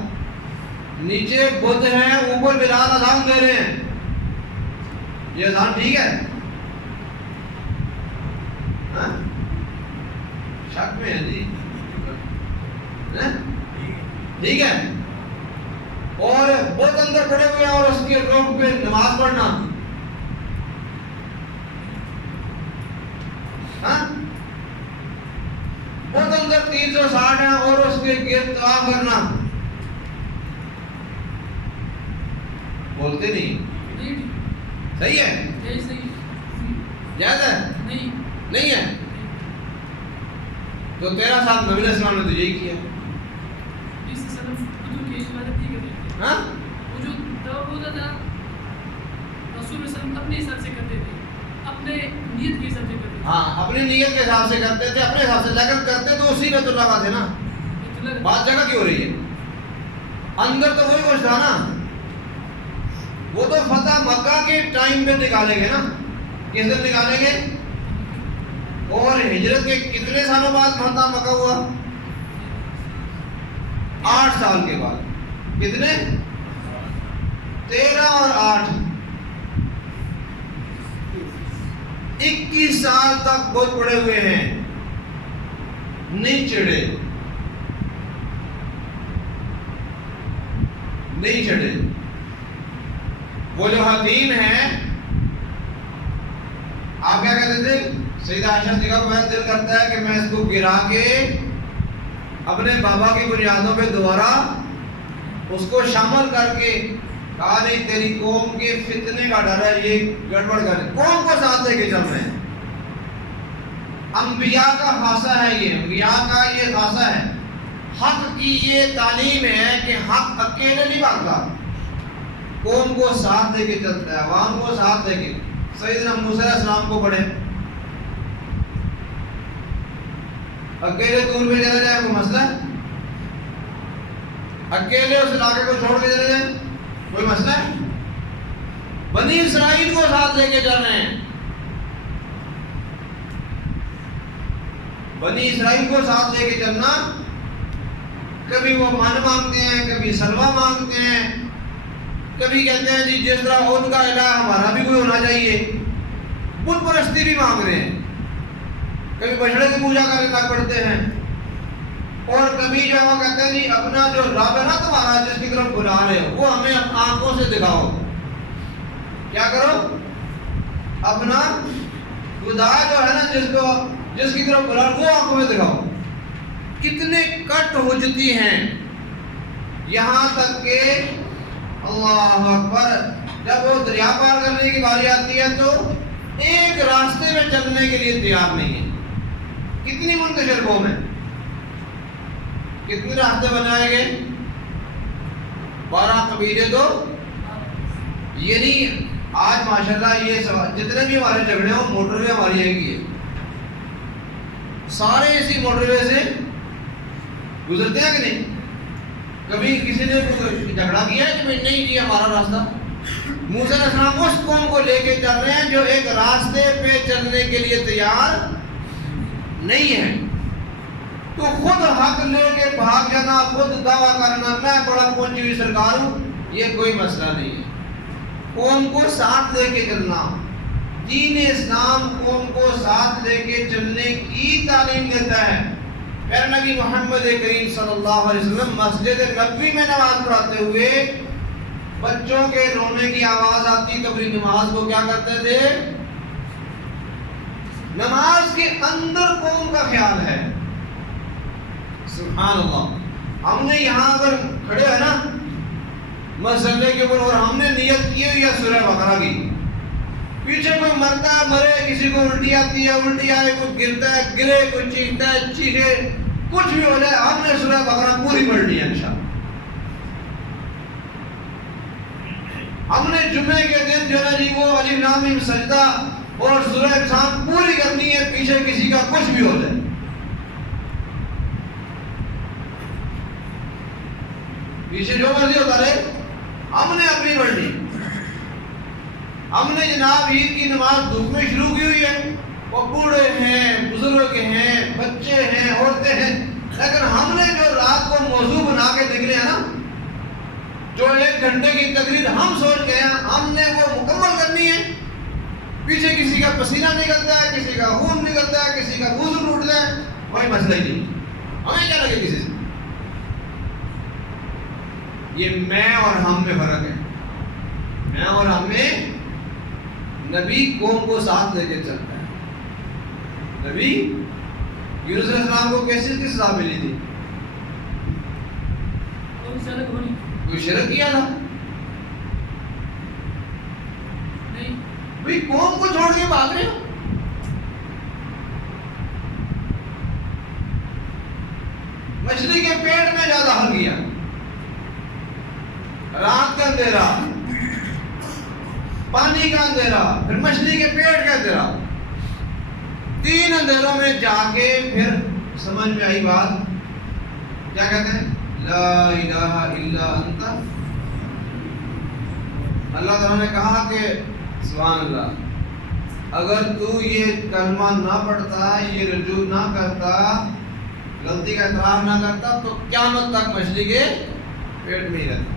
نیچے بت ہیں، اوپر بلال اذان دے رہے ہیں، یہ اذان ٹھیک ہے؟ شک میں ہے جی، ٹھیک ہے؟ اور بت اندر پڑے ہوئے ہیں اور اس کے روپ پہ نماز پڑھنا، بت اندر 360 ہیں اور اس کے گرد طواف کرنا، بولتے نہیں؟ صحیح ہے؟ جائز ہے؟ نہیں ہے؟ تو 13 سال نبی علیہ السلام نے تو یہی کیا۔ ہاں اپنی نیت کے حساب سے کرتے تھے، اپنے حساب سے، لیکن کرتے تو اسی بیت اللہ کا تھے نا۔ بات جگہ کیوں ہو رہی ہے؟ اندر تو وہی کچھ تھا نا۔ وہ تو فتح مکہ کے ٹائم پہ نکالیں گے نا، کس دن نکالیں گے؟ اور ہجرت کے کتنے سالوں بعد فتح مکہ ہوا؟ 8 سال کے بعد۔ کتنے؟ 13 اور 8، 21 سال تک بت پڑے ہوئے ہیں، نہیں چڑھے۔ نہیں چڑھے. وہ جو حتیم ہیں آپ کیا کہتے تھے؟ سیدہ عائشہ صدیقہ کو دل کرتا ہے کہ میں اس کو گرا کے اپنے بابا کی بنیادوں پہ دوبارہ اس کو شامل کر کے. کہا نہیں تیری قوم کے فتنے کا ڈر ہے, یہ گڑبڑ کر قوم کو ساتھ لے کے چل رہے ہیں. انبیاء کا خاصہ ہے یہ, انبیاء کا یہ خاصہ ہے. حق کی یہ تعلیم ہے کہ حق اکیلے نہیں بھاگتا, قوم کو ساتھ لے کے چلتا ہے, عوام کو ساتھ لے کے. سیدنا موسیٰ علیہ السلام کو پڑھے, اکیلے دور میں چلا جائے کوئی مسئلہ ہے؟ اکیلے اس علاقے کو چھوڑ کے چلے جائیں کوئی مسئلہ ہے؟ بنی اسرائیل کو ساتھ لے کے چل رہے ہیں, بنی اسرائیل کو ساتھ لے کے چلنا. کبھی وہ مان مانگتے ہیں, کبھی سلوہ مانگتے ہیں, کبھی کہتے ہیں جی جس طرح ان کا الہ ہمارا بھی کوئی ہونا چاہیے. بت پرستی بھی مانگ رہے ہیں, کبھی بچڑے کی پوجا کرنے لگ پڑتے ہیں, اور کبھی جو وہ کہتے ہیں جی اپنا جو رب ہے نا تمہارا جس کی طرف بلا رہے ہو وہ ہمیں آنکھوں سے دکھاؤ. کیا کرو؟ اپنا خدا جو ہے نا جس کی طرف بلا وہ آنکھوں میں دکھاؤ. کتنے کٹ حجتی ہیں, یہاں تک کہ اللہ اکبر جب وہ دریا پار کرنے کی باری آتی ہے تو ایک راستے میں چلنے کے لیے تیار نہیں ہے. کتنی منتشر قوم ہے, کتنے راستے بنائے گئے, 12 قبیلے. تو یعنی آج ماشاءاللہ یہ جتنے بھی ہمارے جھگڑے ہوں موٹر وے ہماری ایک ہی ہے, سارے اسی موٹر وے سے گزرتے ہیں کہ نہیں؟ کبھی کسی نے جھگڑا کیا ہے کہ نہیں جی ہمارا راستہ. موسیٰ علیہ السلام اس قوم کو لے کے چل رہے ہیں جو ایک راستے پہ چلنے کے لیے تیار نہیں ہے. تو خود حق لے کے بھاگ جانا, خود دعویٰ کرنا میں بڑا پہنچی ہوئی سرکار ہوں, یہ کوئی مسئلہ نہیں ہے. قوم کو ساتھ لے کے چلنا, دین اسلام قوم کو ساتھ لے کے چلنے کی تعلیم دیتا ہے. پھر نبی محمد کریم صلی اللہ علیہ وسلم مسجد نبوی میں نماز پڑھاتے ہوئے بچوں کے رونے کی آواز آتی, قبری نماز کو کیا کرتے تھے؟ نماز کے اندر قوم کا خیال ہے. سبحان اللہ. ہم نے یہاں اگر کھڑے ہیں نا مسئلے کے اوپر اور ہم نے نیت کی ہوئی ہے سورہ بقرہ کی, پیچھے کوئی مرتا ہے مرے, کسی کو الٹی آتی ہے الٹی آئے, کوئی گرتا ہے گرے, کوئی چیختا ہے چیخے, کچھ بھی ہو جائے ہم نے سورہ بقرہ پوری پڑھنی ہے انشاءاللہ. ہم نے جمعے کے دن جو ہے جی وہ الف لام میم سجدہ اور سورہ انسان پوری کرنی ہے, پیچھے کسی کا کچھ بھی ہو جائے. پیچھے جو مرضی ہوتا رہے ہم نے اپنی پڑھنی. ہم نے جناب عید کی نماز دھوپ میں شروع کی ہوئی ہے, وہ بوڑھے ہیں, بزرگ ہیں, بچے ہیں, عورتیں ہیں, لیکن ہم نے جو رات کو موضوع بنا کے نکلے ہیں نا, جو 1 گھنٹے کی تقریر ہم سوچ گئے ہیں ہم نے وہ مکمل کرنی ہے. پیچھے کسی کا پسینہ نکلتا ہے, کسی کا خون نکلتا ہے, کسی کا وضو ٹوٹتا ہے, کوئی مسئلہ ہی نہیں. ہمیں کیا لگے کسی سے؟ یہ میں اور ہم میں فرق ہے. میں اور ہم میں نبی قوم کو ساتھ لے کے چلتا ہے. نبی یونس علیہ السلام کو کیسے کس سزا ملی تھی؟ کوئی شرک کیا تھا؟ نہیں. بھئی قوم کو چھوڑ کے بھاگ رہے ہو. مچھلی کے پیٹ میں زیادہ ہل گیا, رات کا اندھیرا, پانی کا اندھیرا, پھر مچھلی کے پیٹ کا اندھیرا, 3 اندھیروں میں جا کے پھر سمجھ میں آئی بات. کیا کہتے ہیں؟ لا الہ الا انت. اللہ تعالیٰ نے کہا کہ سبحان اللہ, اگر تو یہ کلمہ نہ پڑھتا, یہ رجوع نہ کرتا, غلطی کا اعتراف نہ کرتا, تو قیامت تک مچھلی کے پیٹ میں ہی رہتا.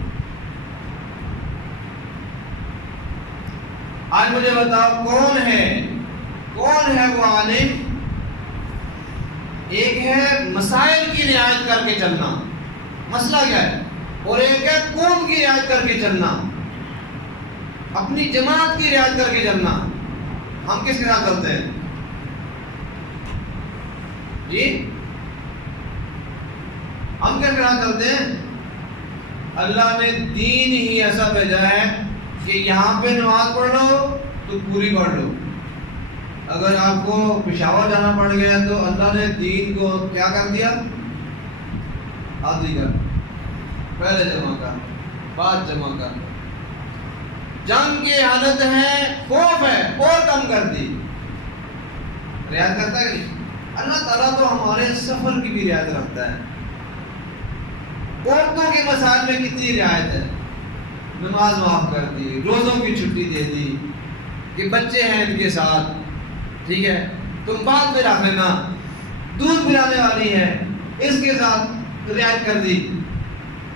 آج مجھے بتاؤ کون ہے وہ عالم؟ ایک ہے مسائل کی رعایت کر کے چلنا. مسئلہ کیا ہے؟ اور ایک ہے قوم کی رعایت کر کے چلنا، اپنی جماعت کی رعایت کر کے چلنا۔ ہم کس کے ساتھ چلتے ہیں جی؟ ہم کس کے ساتھ چلتے ہیں؟ اللہ نے دین ہی ایسا بھیجا ہے کہ یہاں پہ نماز پڑھ لو تو پوری پڑھ لو، اگر آپ کو پشاور جانا پڑ گیا تو اللہ نے دین کو کیا کر دیا؟ آدھی کر، پہلے جمع کر بعد جمع کر۔ جنگ کی حالت ہے، خوف ہے، اور کم کر دی، رعایت کرتا ہے نہیں؟ اللہ تعالیٰ تو ہمارے سفر کی بھی رعایت رکھتا ہے۔ عورتوں کے مسائل میں کتنی رعایت ہے، نماز معاف کر دی، روزوں کی چھٹی دے دی، کہ بچے ہیں ان کے ساتھ، ٹھیک ہے تم بعد میں رکھ لینا، دودھ پلانے والی ہے اس کے ساتھ رعایت کر دی۔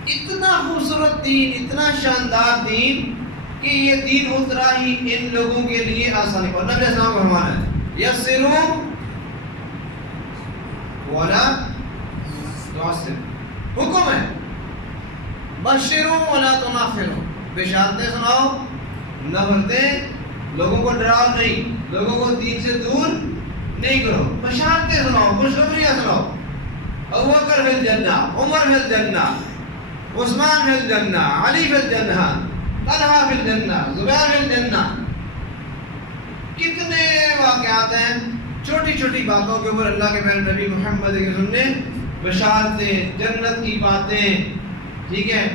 اتنا خوبصورت دین، اتنا شاندار دین کہ یہ دین اترا ہی ان لوگوں کے لیے آسانی۔ اور نبی اسلام کا فرمان ہے یسروا ولا تعسروا، حکم ہے بشروا ولا تنفروا، بشارتیں سناؤ نفرتیں، لوگوں کو ڈراؤ نہیں، لوگوں کو دین سے دور نہیں کرو، بشارتیں سناؤ، خوشخبریاں سناؤ۔ ابوبکر فی الجنہ، عمر فی الجنہ، عثمان فی الجنہ، علی فی الجنہ، طلحہ فی الجنہ، زبیر فی الجنہ۔ کتنے واقعات ہیں چھوٹی چھوٹی باتوں کے اوپر اللہ کے پیارے نبی محمد کے سننے بشارتیں، جنت کی باتیں، ٹھیک ہے۔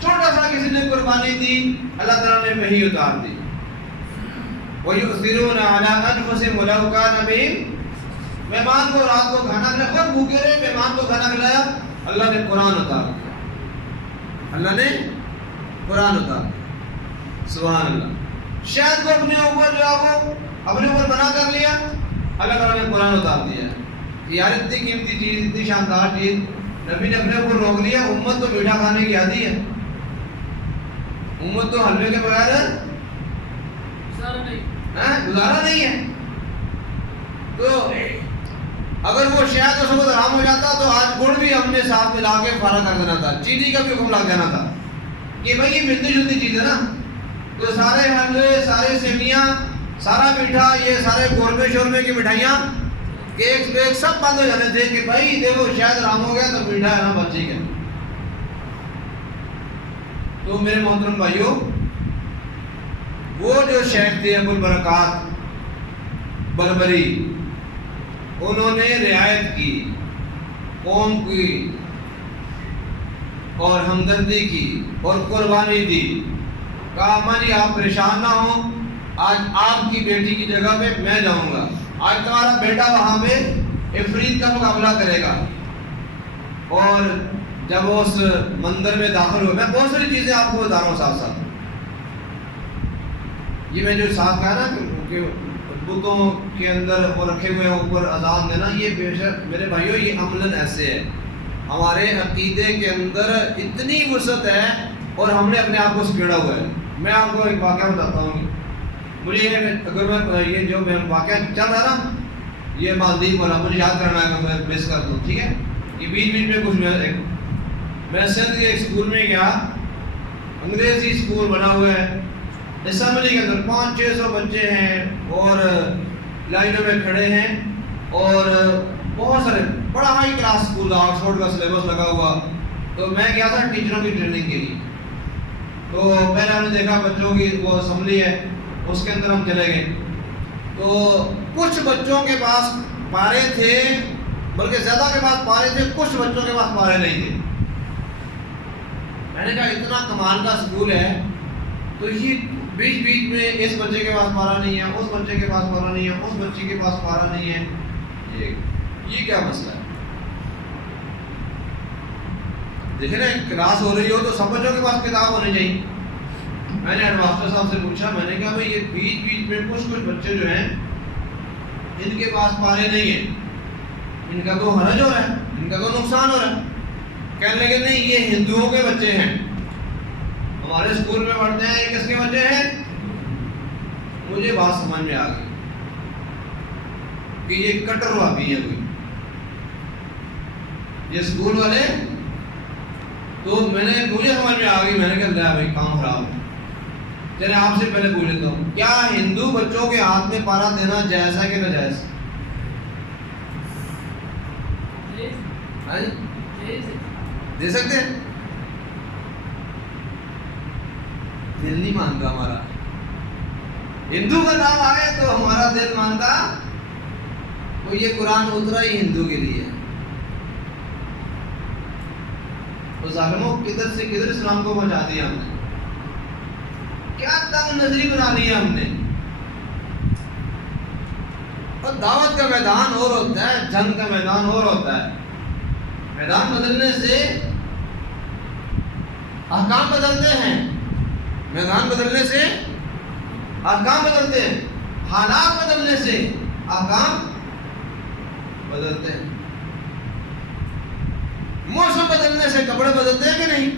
چھوٹا سا کسی نے قربانی دی، اللہ تعالیٰ نے وحی اتار دی۔ وَيُؤْثِرُونَ عَلَىٰ أَنفُسِهِمْ وَلَوْ كَانَ بِهِمْ، مہمان کو رات کو کھانا کھلایا، خود بھوکے رہے، مہمان کو کھانا کھلایا، اللہ نے قرآن اتار دیا، اللہ نے قرآن اتار دیا، سبحان اللہ۔ شاید کو اپنے اوپر جو ہے وہ اپنے اوپر بنا کر لیا، اللہ تعالیٰ نے قرآن اتار دیا کہ یار اتنی قیمتی چیز، اتنی شاندار چیز نبی نے اپنے اوپر روک لیا۔ امت تو میٹھا کھانے کی عادی ہے، امت تو حلوے کے بغیر گزارا نہیں ہے۔ تو اگر وہ شاید اس وقت حرام ہو جاتا تو آج گڑ بھی ہم نے ساتھ ملا کے فارغ کر دینا تھا، چینی کا بھی حکم لگ جانا تھا کہ بھائی یہ ملتی جلتی چیز ہے نا۔ تو سارے حلوے، سارے سیویاں، سارا میٹھا، یہ سارے قورمے شورمے کی مٹھائیاں، کیک ویک سب بند ہو جاتے تھے کہ بھائی دیکھو شاید حرام ہو گیا تو میٹھا ہے نا بس ٹھیک ہے۔ تو میرے محترم بھائیوں، وہ جو شیخ تھے ابو البرکات بربری، انہوں نے رعایت کی، قوم کی اور ہمدردی کی اور قربانی دی، کہا اما جی آپ پریشان نہ ہوں، آج آپ کی بیٹی کی جگہ پہ میں جاؤں گا، آج تمہارا بیٹا وہاں پہ عفریت کا مقابلہ کرے گا۔ اور جب وہ اس مندر میں داخل ہوئے، میں بہت ساری چیزیں آپ کو بتا رہا ہوں ساتھ ساتھ، یہ میں جو ساتھ کہا نا کہ بتوں کے اندر وہ رکھے ہوئے ہیں اوپر اذان دینا، یہ بے شک میرے بھائیوں یہ عملاً ایسے ہے، ہمارے عقیدے کے اندر اتنی وسعت ہے اور ہم نے اپنے آپ کو سکیڑا ہوا ہے۔ میں آپ کو ایک واقعہ بتاتا ہوں، مجھے اگر میں یہ جو میں واقعہ چل رہا نا یہ مالدیپ والا مجھے یاد کرنا ہے کہ میں مس کر دوں، ٹھیک ہے۔ یہ بیچ بیچ میں کچھ میں سندھ کے ایک اسکول میں گیا، انگریزی اسکول بنا ہوا ہے، اسمبلی کے اندر 500-600 بچے ہیں اور لائنوں میں کھڑے ہیں، اور بہت سارے بڑا ہائی کلاس اسکول تھا، آکسفورڈ کا سلیبس لگا ہوا۔ تو میں گیا تھا ٹیچروں کی ٹریننگ کے لیے، تو پہلے ہم نے دیکھا بچوں کی وہ اسمبلی ہے، اس کے اندر ہم چلے گئے، تو کچھ بچوں کے پاس پارے تھے، بلکہ زیادہ کے پاس پارے تھے، کچھ بچوں کے پاس پارے نہیں تھے۔ میں نے کہا اتنا کمال کا اسکول ہے تو یہ بیچ بیچ میں اس بچے کے پاس پارا نہیں ہے، اس بچے کے پاس پارا نہیں ہے، اس بچے کے پاس پارا نہیں ہے، یہ کیا مسئلہ ہے؟ دیکھیں نا کلاس ہو رہی ہو تو سب بچوں کے پاس کتاب ہونی چاہیے۔ میں نے ہیڈ ماسٹر صاحب سے پوچھا، میں نے کہا بھائی یہ بیچ بیچ میں کچھ بچے جو ہیں ان کے پاس پارے نہیں ہیں، ان کا تو حرج ہو رہا ہے، ان کا تو نقصان ہو رہا ہے۔ کہنے لگے نہیں یہ ہندوؤں کے بچے ہیں، ہمارے اسکول میں پڑھتے ہیں، یہ کس کے بچے ہیں؟ مجھے بات سمجھ میں آ گئی کہ یہ کٹر وہابی ہے کوئی، یہ اسکول والے تو مجھے سمجھ میں آ گئی، میں نے کہا لیا بھائی کام خراب ہے. چلے آپ سے پہلے پوچھ لیتا ہوں، کیا ہندو بچوں کے ہاتھ میں پارا دینا جائز ہے کہ ناجائز؟ دے سکتے ہیں؟ دل نہیں مانتا ہمارا. ہندو کا نام آئے تو ہمارا دل مانتا. تو یہ قرآن اترا ہی ہندو کے لیے. تو ظالموں کدھر سے کدھر اسلام کو پہنچا دیا ہم نے. کیا تنگ نظری بنا لی ہے ہم نے. اور دعوت کا میدان اور ہوتا ہے، جنگ کا میدان اور ہوتا ہے. میدان بدلنے سے احکام بدلتے ہیں، میدان بدلنے سے احکام بدلتے ہیں، حالات بدلنے سے احکام بدلتے ہیں. موسم بدلنے سے کپڑے بدلتے ہیں کہ نہیں؟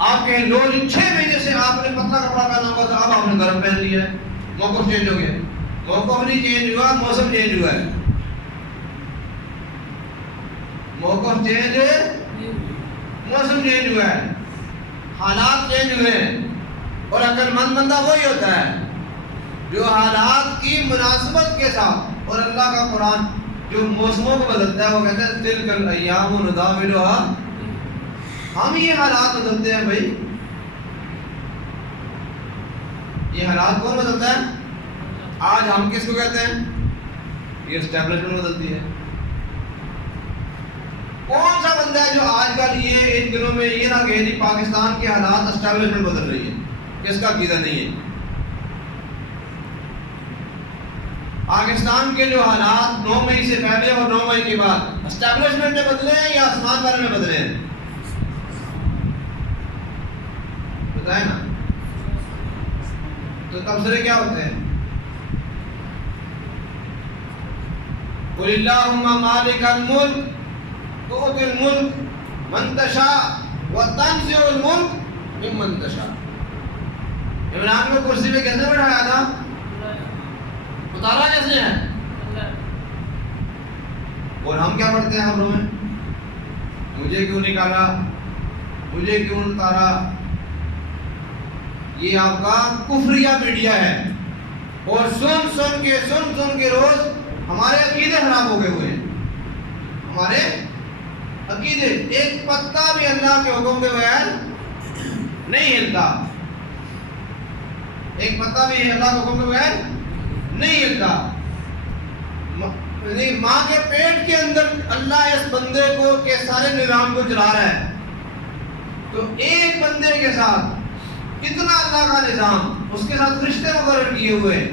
آپ کے لوگ 6 مہینے سے آپ نے پتلا کپڑا پہنا ہوا تھا، اب آپ نے گرم پہن لیا ہے، موقف چینج ہو گیا. موقف نہیں چینج ہوا، موسم چینج ہوا ہے. موقف چینج، موسم چینج ہوا ہے، حالات چینج ہوئے ہیں. اور عقل مند بندہ وہی ہوتا ہے جو حالات کی مناسبت کے ساتھ، اور اللہ کا قرآن جو موسموں کو بدلتا ہے وہ کہتا ہے تلک الایام نداولها. ہم یہ حالات بدلتے ہیں بھائی. یہ حالات کون بدلتا ہے؟ آج ہم کس کو کہتے ہیں؟ یہ اسٹیبلشمنٹ بدلتی ہے. کون سا بندہ ہے جو آج کل یہ ان دنوں میں یہ نہ کہے پاکستان کے حالات اسٹیبلشمنٹ بدل رہی ہے؟ کس کا عقیدہ نہیں ہے؟ پاکستان کے جو حالات 9 مئی سے پہلے اور 9 مئی کے بعد اسٹیبلشمنٹ میں بدلے ہیں یا آسمان والے میں بدلے ہیں؟ بتائیں نا. تو تبصرے کیا ہوتے ہیں؟ قل اللہم مالک الملک تؤتی الملک من تشاء وتنزع الملک ممن تشاء. عمران کو کرسی پہ کیسے بٹھایا تھا؟ اتارا کیسے ہے؟ اور ہم کیا پڑھتے ہیں خبروں میں؟ مجھے کیوں نکالا، مجھے کیوں اتارا. یہ آپ کا کفریہ میڈیا ہے. اور سن کے روز ہمارے عقیدے خراب ہو گئے ہوئے ہیں. ہمارے عقیدے، ایک پتا بھی اللہ کے حکم کے بغیر نہیں ہلتا. ایک پتا بھی اللہ کے حکم کے بغیر نہیں ہلتا. ماں کے پیٹ کے اندر اللہ اس بندے کو کے سارے نظام کو چلا رہا ہے. تو ایک بندے کے ساتھ کتنا اللہ کا نظام، اس کے ساتھ رشتے مقرر کیے ہوئے ہیں.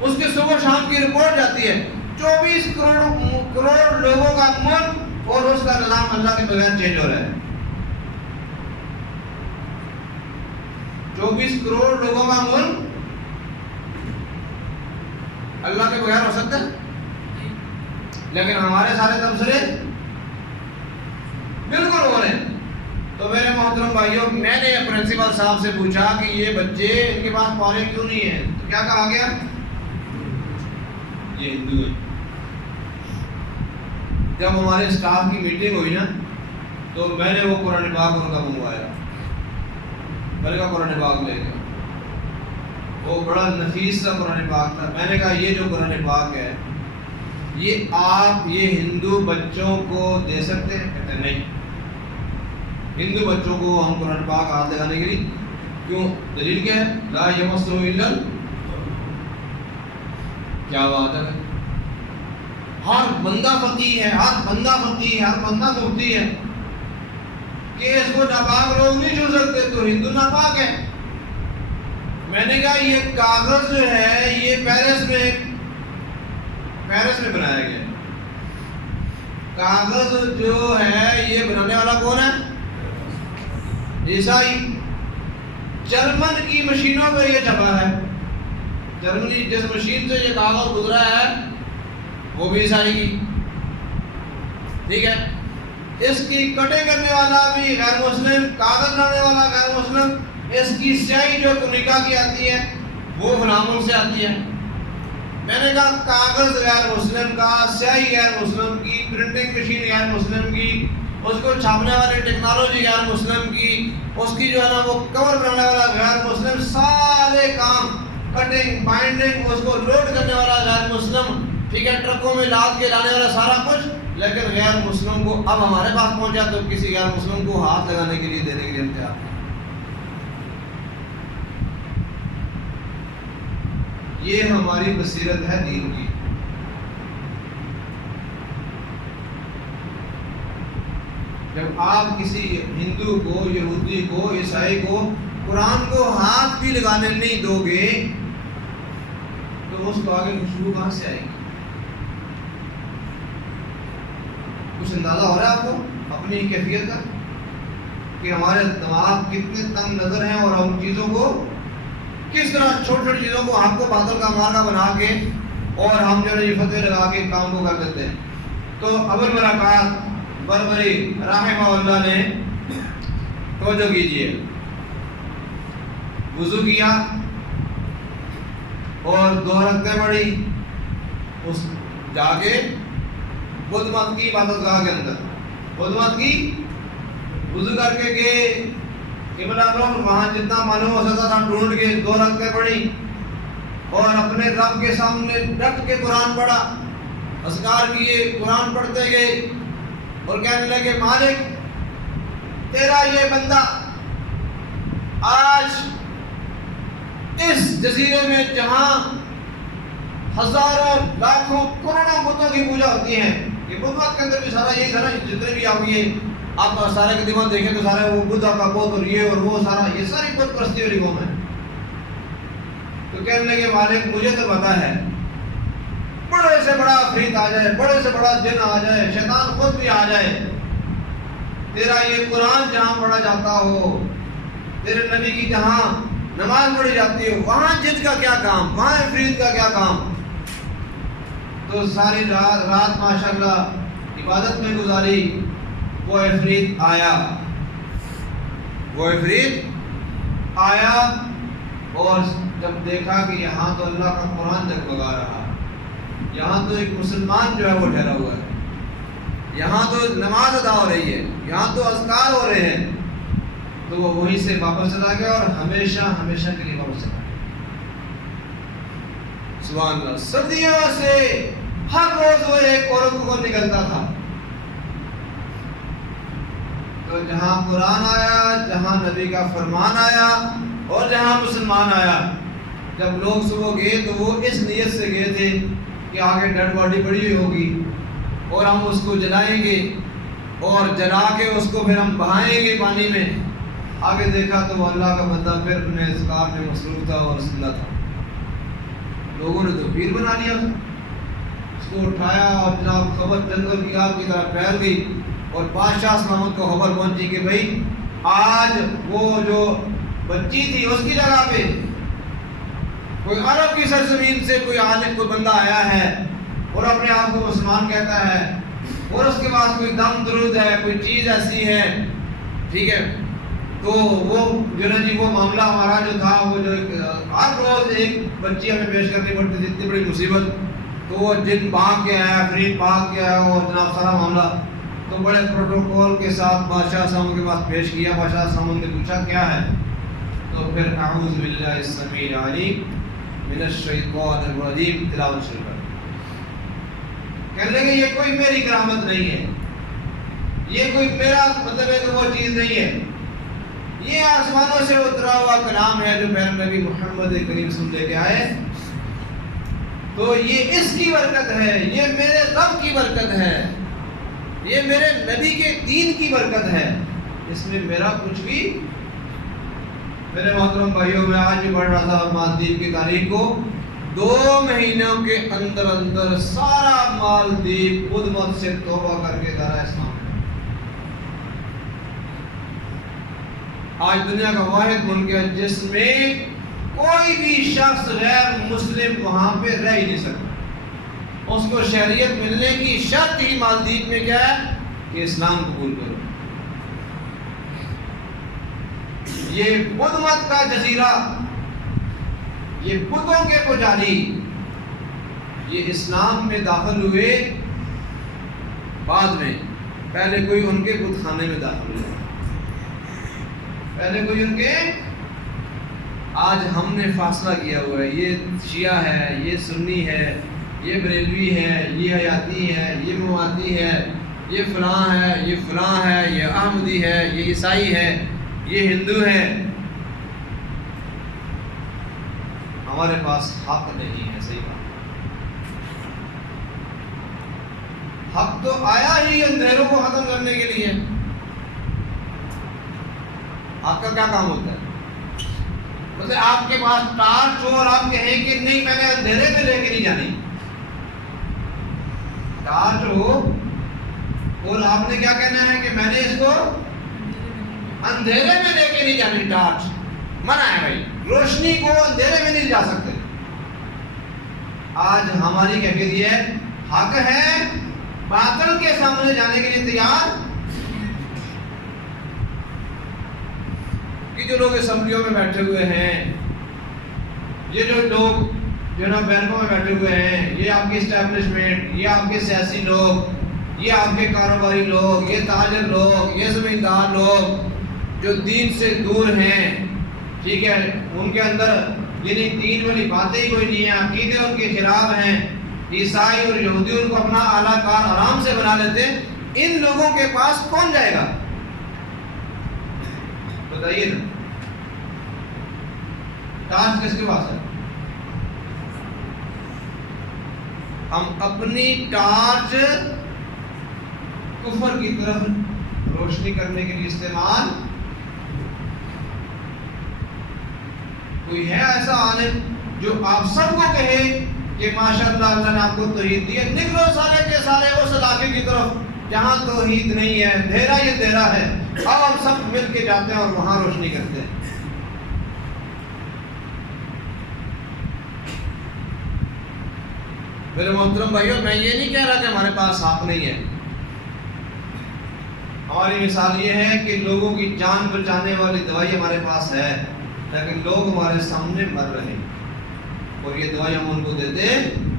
اس کے صبح شام کی رپورٹ جاتی ہے. 24 کروڑ لوگوں کا ملک اور اس کا نظام اللہ کے بغیر چینج ہو رہا ہے. 24 کروڑ لوگوں کا ملک اللہ کے بغیر ہو سکتا ہے؟ لیکن ہمارے سارے تبصرے بالکل ہو رہے ہیں. تو میرے محترم بھائیوں، میں نے پرنسپل صاحب سے پوچھا کہ یہ بچے ان کے پاس پارے کیوں نہیں ہیں؟ تو کیا کہا گیا؟ یہ ہندو ہے. جب ہمارے اسٹاف کی میٹنگ ہوئی نا تو میں نے وہ قرآن پاک ان کا منگوایا. میں نے کہا قرآن پاک لے گیا. وہ بڑا نفیس سا قرآن پاک تھا. میں نے کہا یہ جو قرآن پاک ہے یہ آپ یہ ہندو بچوں کو دے سکتے ہیں؟ کہتے ہیں نہیں. ہندو بچوں کو ہم قرآن پاک ہاتھ لگانے کے لیے کیوں؟ دلیل کیا ہے؟ لا یمسہ الا. کیا بات ہے؟ ہر بندہ فقیہ ہے، ہر بندہ فقیہ ہے، ہر بندہ مفتی ہے کہ اس کو ناپاک لوگ نہیں چھو سکتے، تو ہندو ناپاک ہے. میں نے کہا یہ کاغذ جو ہے یہ پیرس میں بنایا گیا. کاغذ جو ہے یہ بنانے والا کون ہے؟ عیسائی. جرمن کی مشینوں پہ یہ چھپا ہے. جرمنی جس مشین سے یہ کاغذ گزرا ہے وہ بھی عیسائی کی. ٹھیک ہے. اس کی کٹنگ کرنے والا بھی غیر مسلم، کاغذ بنانے والا غیر مسلم. اس کی سیاہی جو تنکا کی آتی ہے وہ فلاں ملک سے آتی ہے. میں نے کہا کاغذ غیر مسلم کا، سیاہی غیر مسلم کی، پرنٹنگ مشین غیر مسلم کی، اس کو چھاپنے والی ٹیکنالوجی غیر مسلم کی، اس کی جو ہے نا وہ کور بنانے والا غیر مسلم، سارے کام کٹنگ بائنڈنگ اس کو لوڈ کرنے والا غیر مسلم، ٹھیک ہے، ٹرکوں میں لاد کے لانے والا سارا کچھ، لیکن غیر مسلم کو اب ہمارے پاس پہنچا تو کسی غیر مسلم کو ہاتھ لگانے کے لیے دینے کے لیے تیار ہے۔ یہ ہماری بصیرت ہے دین کی۔ جب آپ کسی ہندو کو، یہودی کو، عیسائی کو قرآن کو ہاتھ بھی لگانے نہیں دو گے تو اس کو آگے خوشبو کہاں سے آئے گی؟ کچھ اندازہ ہو رہا ہے آپ کو اپنی کیفیت کا کہ ہمارے دماغ کتنے تنگ نظر ہیں اور ہم چیزوں کو کس طرح چھوٹی چھوٹی چیزوں کو ہم کو باطل کا مارکا بنا کے اور ہم جو ہے فتوے لگا کے کام کو کر دیتے ہیں۔ تو ابو البرکات بربری رحمہ اللہ نے توجہ کیجئے، وضو کیا اور 2 رکعتیں پڑھی، اس جا کے بدھ مت کی عبادت گاہ کے اندر بدھ مت کی، وضو کر کے گئے قبلہ رخ، وہاں جتنا معلوم ہو سکتا تھا ڈھونڈ کے 2 رکعتیں پڑھی اور اپنے رب کے سامنے ڈٹ کے قرآن پڑھا، اذکار کیے، قرآن پڑھتے گئے اور کہنے لگے مالک تیرا یہ بندہ آج اس جزیرے میں جہاں ہزاروں لاکھوں کروڑوں بتوں کی پوجا ہوتی ہے، یہ بدھ مت کے اندر بھی سارا یہی سارا جتنے بھی آپ یہ آپ سارے کے دماغ دیکھیں تو سارے وہ بدھا کا بت اور یہ اور وہ سارا یہ ساری بت پرستی والی قوم ہے۔ تو کہنے لگے مالک مجھے تو پتا ہے بڑے سے بڑا عفریت آ جائے، بڑے سے بڑا جن آ جائے، شیطان خود بھی آ جائے، تیرا یہ قرآن جہاں پڑھا جاتا ہو، تیرے نبی کی جہاں نماز پڑھی جاتی ہو، وہاں جن کا کیا کام، وہاں عفریت کا کیا کام؟ تو ساری رات ماشاءاللہ عبادت میں گزاری، وہ عفریت آیا اور جب دیکھا کہ یہاں تو اللہ کا قرآن جگمگا رہا، یہاں تو ایک مسلمان جو ہے وہ ٹھہرا ہوا ہے، یہاں تو نماز ادا ہو رہی ہے، یہاں تو اذکار ہو رہے ہیں، تو وہ وہیں سے واپس چلا گیا اور ہمیشہ ہمیشہ کے لیے واپس چلا گیا۔ سبحان اللہ۔ صدیوں سے ہر روز وہ ایک عورت کو نکلتا تھا، تو جہاں قرآن آیا، جہاں نبی کا فرمان آیا اور جہاں مسلمان آیا، جب لوگ صبح گئے تو وہ اس نیت سے گئے تھے کہ آگے ڈیڈ باڈی پڑی ہوئی ہوگی اور ہم اس کو جلائیں گے اور جلا کے اس کو پھر ہم بہائیں گے پانی میں۔ آگے دیکھا تو وہ اللہ کا بندہ پھر اپنے اذکار میں مصروف تھا اور زندہ تھا۔ لوگوں نے تو پیر بنا لیا تھا، اس کو اٹھایا اور جناب خبر جنگل کی آگ کی طرح پھیل گئی اور بادشاہ سلامت کو خبر پہنچی کہ بھائی آج وہ جو بچی تھی اس کی جگہ پہ کوئی عرب کی سرزمین سے کوئی عالم کوئی بندہ آیا ہے اور اپنے آپ کو مسلمان کہتا ہے اور اس کے پاس کوئی دم درود ہے، کوئی چیز ایسی ہے، ٹھیک ہے، تو وہ جو نا جی وہ معاملہ ہمارا جو تھا وہ جو ہر روز ایک بچی ہمیں پیش کرنی پڑتی تھی، اتنی بڑی مصیبت، تو وہ جن بھاگ کے آیا، فرید بھاگ کے آیا اور جناب سارا معاملہ تو بڑے پروٹوکول کے ساتھ بادشاہ صاحب کے پاس پیش کیا۔ بادشاہ صاحب نے پوچھا کیا ہے، تو پھر اعوذ باللہ السمیع العلیم من الشیطان الرجیم تلاوت شروع کر۔ کہنے لگے یہ کوئی میری کرامت نہیں ہے، یہ کوئی میرا مطلب ہے کہ وہ چیز نہیں ہے، یہ آسمانوں سے اترا ہوا کلام ہے جو پہلے نبی محمد کریم صلی اللہ علیہ وسلم لے کے آئے، تو یہ اس کی برکت ہے، یہ میرے رب کی برکت ہے، یہ میرے نبی کے دین کی برکت ہے، اس میں میرا کچھ بھی۔ میرے محترم بھائیوں، میں آج بھی پڑھ رہا تھا مالدیپ کی تاریخ کو، 2 مہینوں کے اندر اندر سارا مالدیپ بدھ مت سے توبہ کر کے دارا اسلام ہے۔ آج دنیا کا واحد ملک ہے جس میں کوئی بھی شخص غیر مسلم وہاں پہ رہ ہی نہیں سکتا، اس کو شہریت ملنے کی شرط ہی مالدیپ میں کیا ہے کہ اسلام قبول کرو۔ یہ بدھ مت کا جزیرہ، یہ بتوں کے پجاری، یہ اسلام میں داخل ہوئے بعد میں، پہلے کوئی ان کے بت خانے میں داخل ہو جائے، پہلے کوئی ان کے. آج ہم نے فاصلہ کیا ہوا ہے، یہ شیعہ ہے، یہ سنی ہے، یہ بریلوی ہے، یہ حیاتی ہے، یہ موادی ہے، یہ فلاں ہے، یہ فلاں ہے، یہ احمدی ہے، یہ عیسائی ہے، یہ ہندو ہے. ہمارے پاس حق نہیں ہے. صحیح بات، حق تو آیا ہی اندھیروں کو ختم کرنے کے لیے. آپ کا کیا کام ہوتا ہے؟ مطلب آپ کے پاس ٹارچ ہو اور آپ کہیں کہ نہیں میں نے اندھیرے میں لے کے نہیں جانی. ٹارچ ہو اور آپ نے کیا کہنا ہے کہ میں نے اس کو اندھیرے میں لے کے نہیں جانی. ٹارچ منع ہے بھائی، روشنی کو اندھیرے میں نہیں جا سکتے. آج ہماری کیفیت یہ ہے، حق ہے باطل کے سامنے جانے کے لیے تیار کہ جو لوگ اسمبلیوں میں بیٹھے ہوئے ہیں، یہ جو لوگ جو نا بینکوں میں بیٹھے ہوئے ہیں، یہ آپ کی اسٹیبلشمنٹ، یہ آپ کے سیاسی لوگ، یہ آپ کے کاروباری لوگ، یہ تاجر لوگ، یہ زمیندار لوگ جو دین سے دور ہیں، ٹھیک ہے، ان کے اندر یعنی دین والی باتیں ہی کوئی نہیں ہیں، عقیدے ان کے خلاف ہیں، عیسائی اور یہودی ان کو اپنا اعلیٰ کار آرام سے بنا لیتے ہیں. ان لوگوں کے پاس کون جائے گا؟ بتائیے نا. ٹارچ کس کے پاس ہے؟ ہم اپنی ٹارچ کفر کی طرف روشنی کرنے کے لیے استعمال. کوئی ہے ایسا عالم جو آپ سب کو کہے کہ ماشاءاللہ اللہ نے آپ کو توحید دی ہے، نکلو سارے کے سارے اس علاقے کی طرف جہاں توحید نہیں ہے، اندھیرا یہ اندھیرا ہے، اب ہم سب مل کے جاتے ہیں اور وہاں روشنی کرتے ہیں. میرے محترم بھائیوں، میں یہ نہیں کہہ رہا کہ ہمارے پاس حق نہیں ہے. ہماری مثال یہ ہے کہ لوگوں کی جان بچانے والی دوائی ہمارے پاس ہے، لیکن لوگ ہمارے سامنے مر رہے ہیں اور یہ دوائی ہم ان کو دیتے نہیں.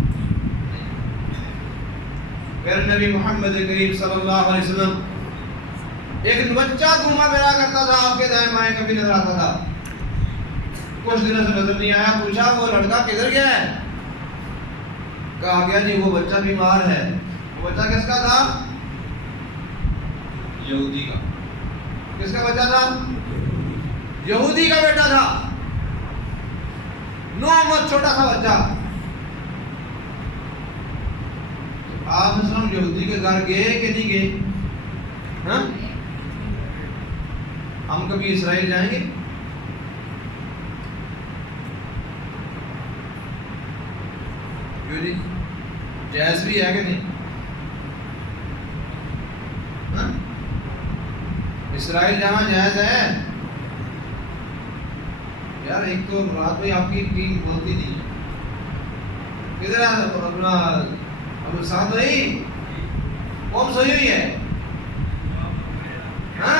پھر نبی محمد کریم صلی اللہ علیہ وسلم ایک بچہ گھوما پھرا کرتا تھا، آپ کے دائیں بائیں کبھی نظر آتا تھا. کچھ دنوں سے نظر نہیں آیا، پوچھا وہ لڑکا کدھر گیا ہے؟ کہا گیا جی وہ بچہ بیمار ہے. وہ بچہ کس کا تھا؟ یہودی کا. کس کا بچہ تھا؟ یہودی کا بیٹا تھا. 9 ماہ چھوٹا تھا بچہ. آپ اسلام یہودی کے گھر گئے کہ نہیں گئے؟ ہاں، ہم کبھی اسرائیل جائیں گے؟ کیوں جی؟ جائز بھی ہے کہ نہیں؟ ہاں؟ اسرائیل جانا جائز ہے یار. ایک تو رات میں آپ کی ٹیم بولتی نہیں ہے. کدھر ہے اپنا اب ساتھ رہی کون سوئی ہوئی ہے؟ ہاں،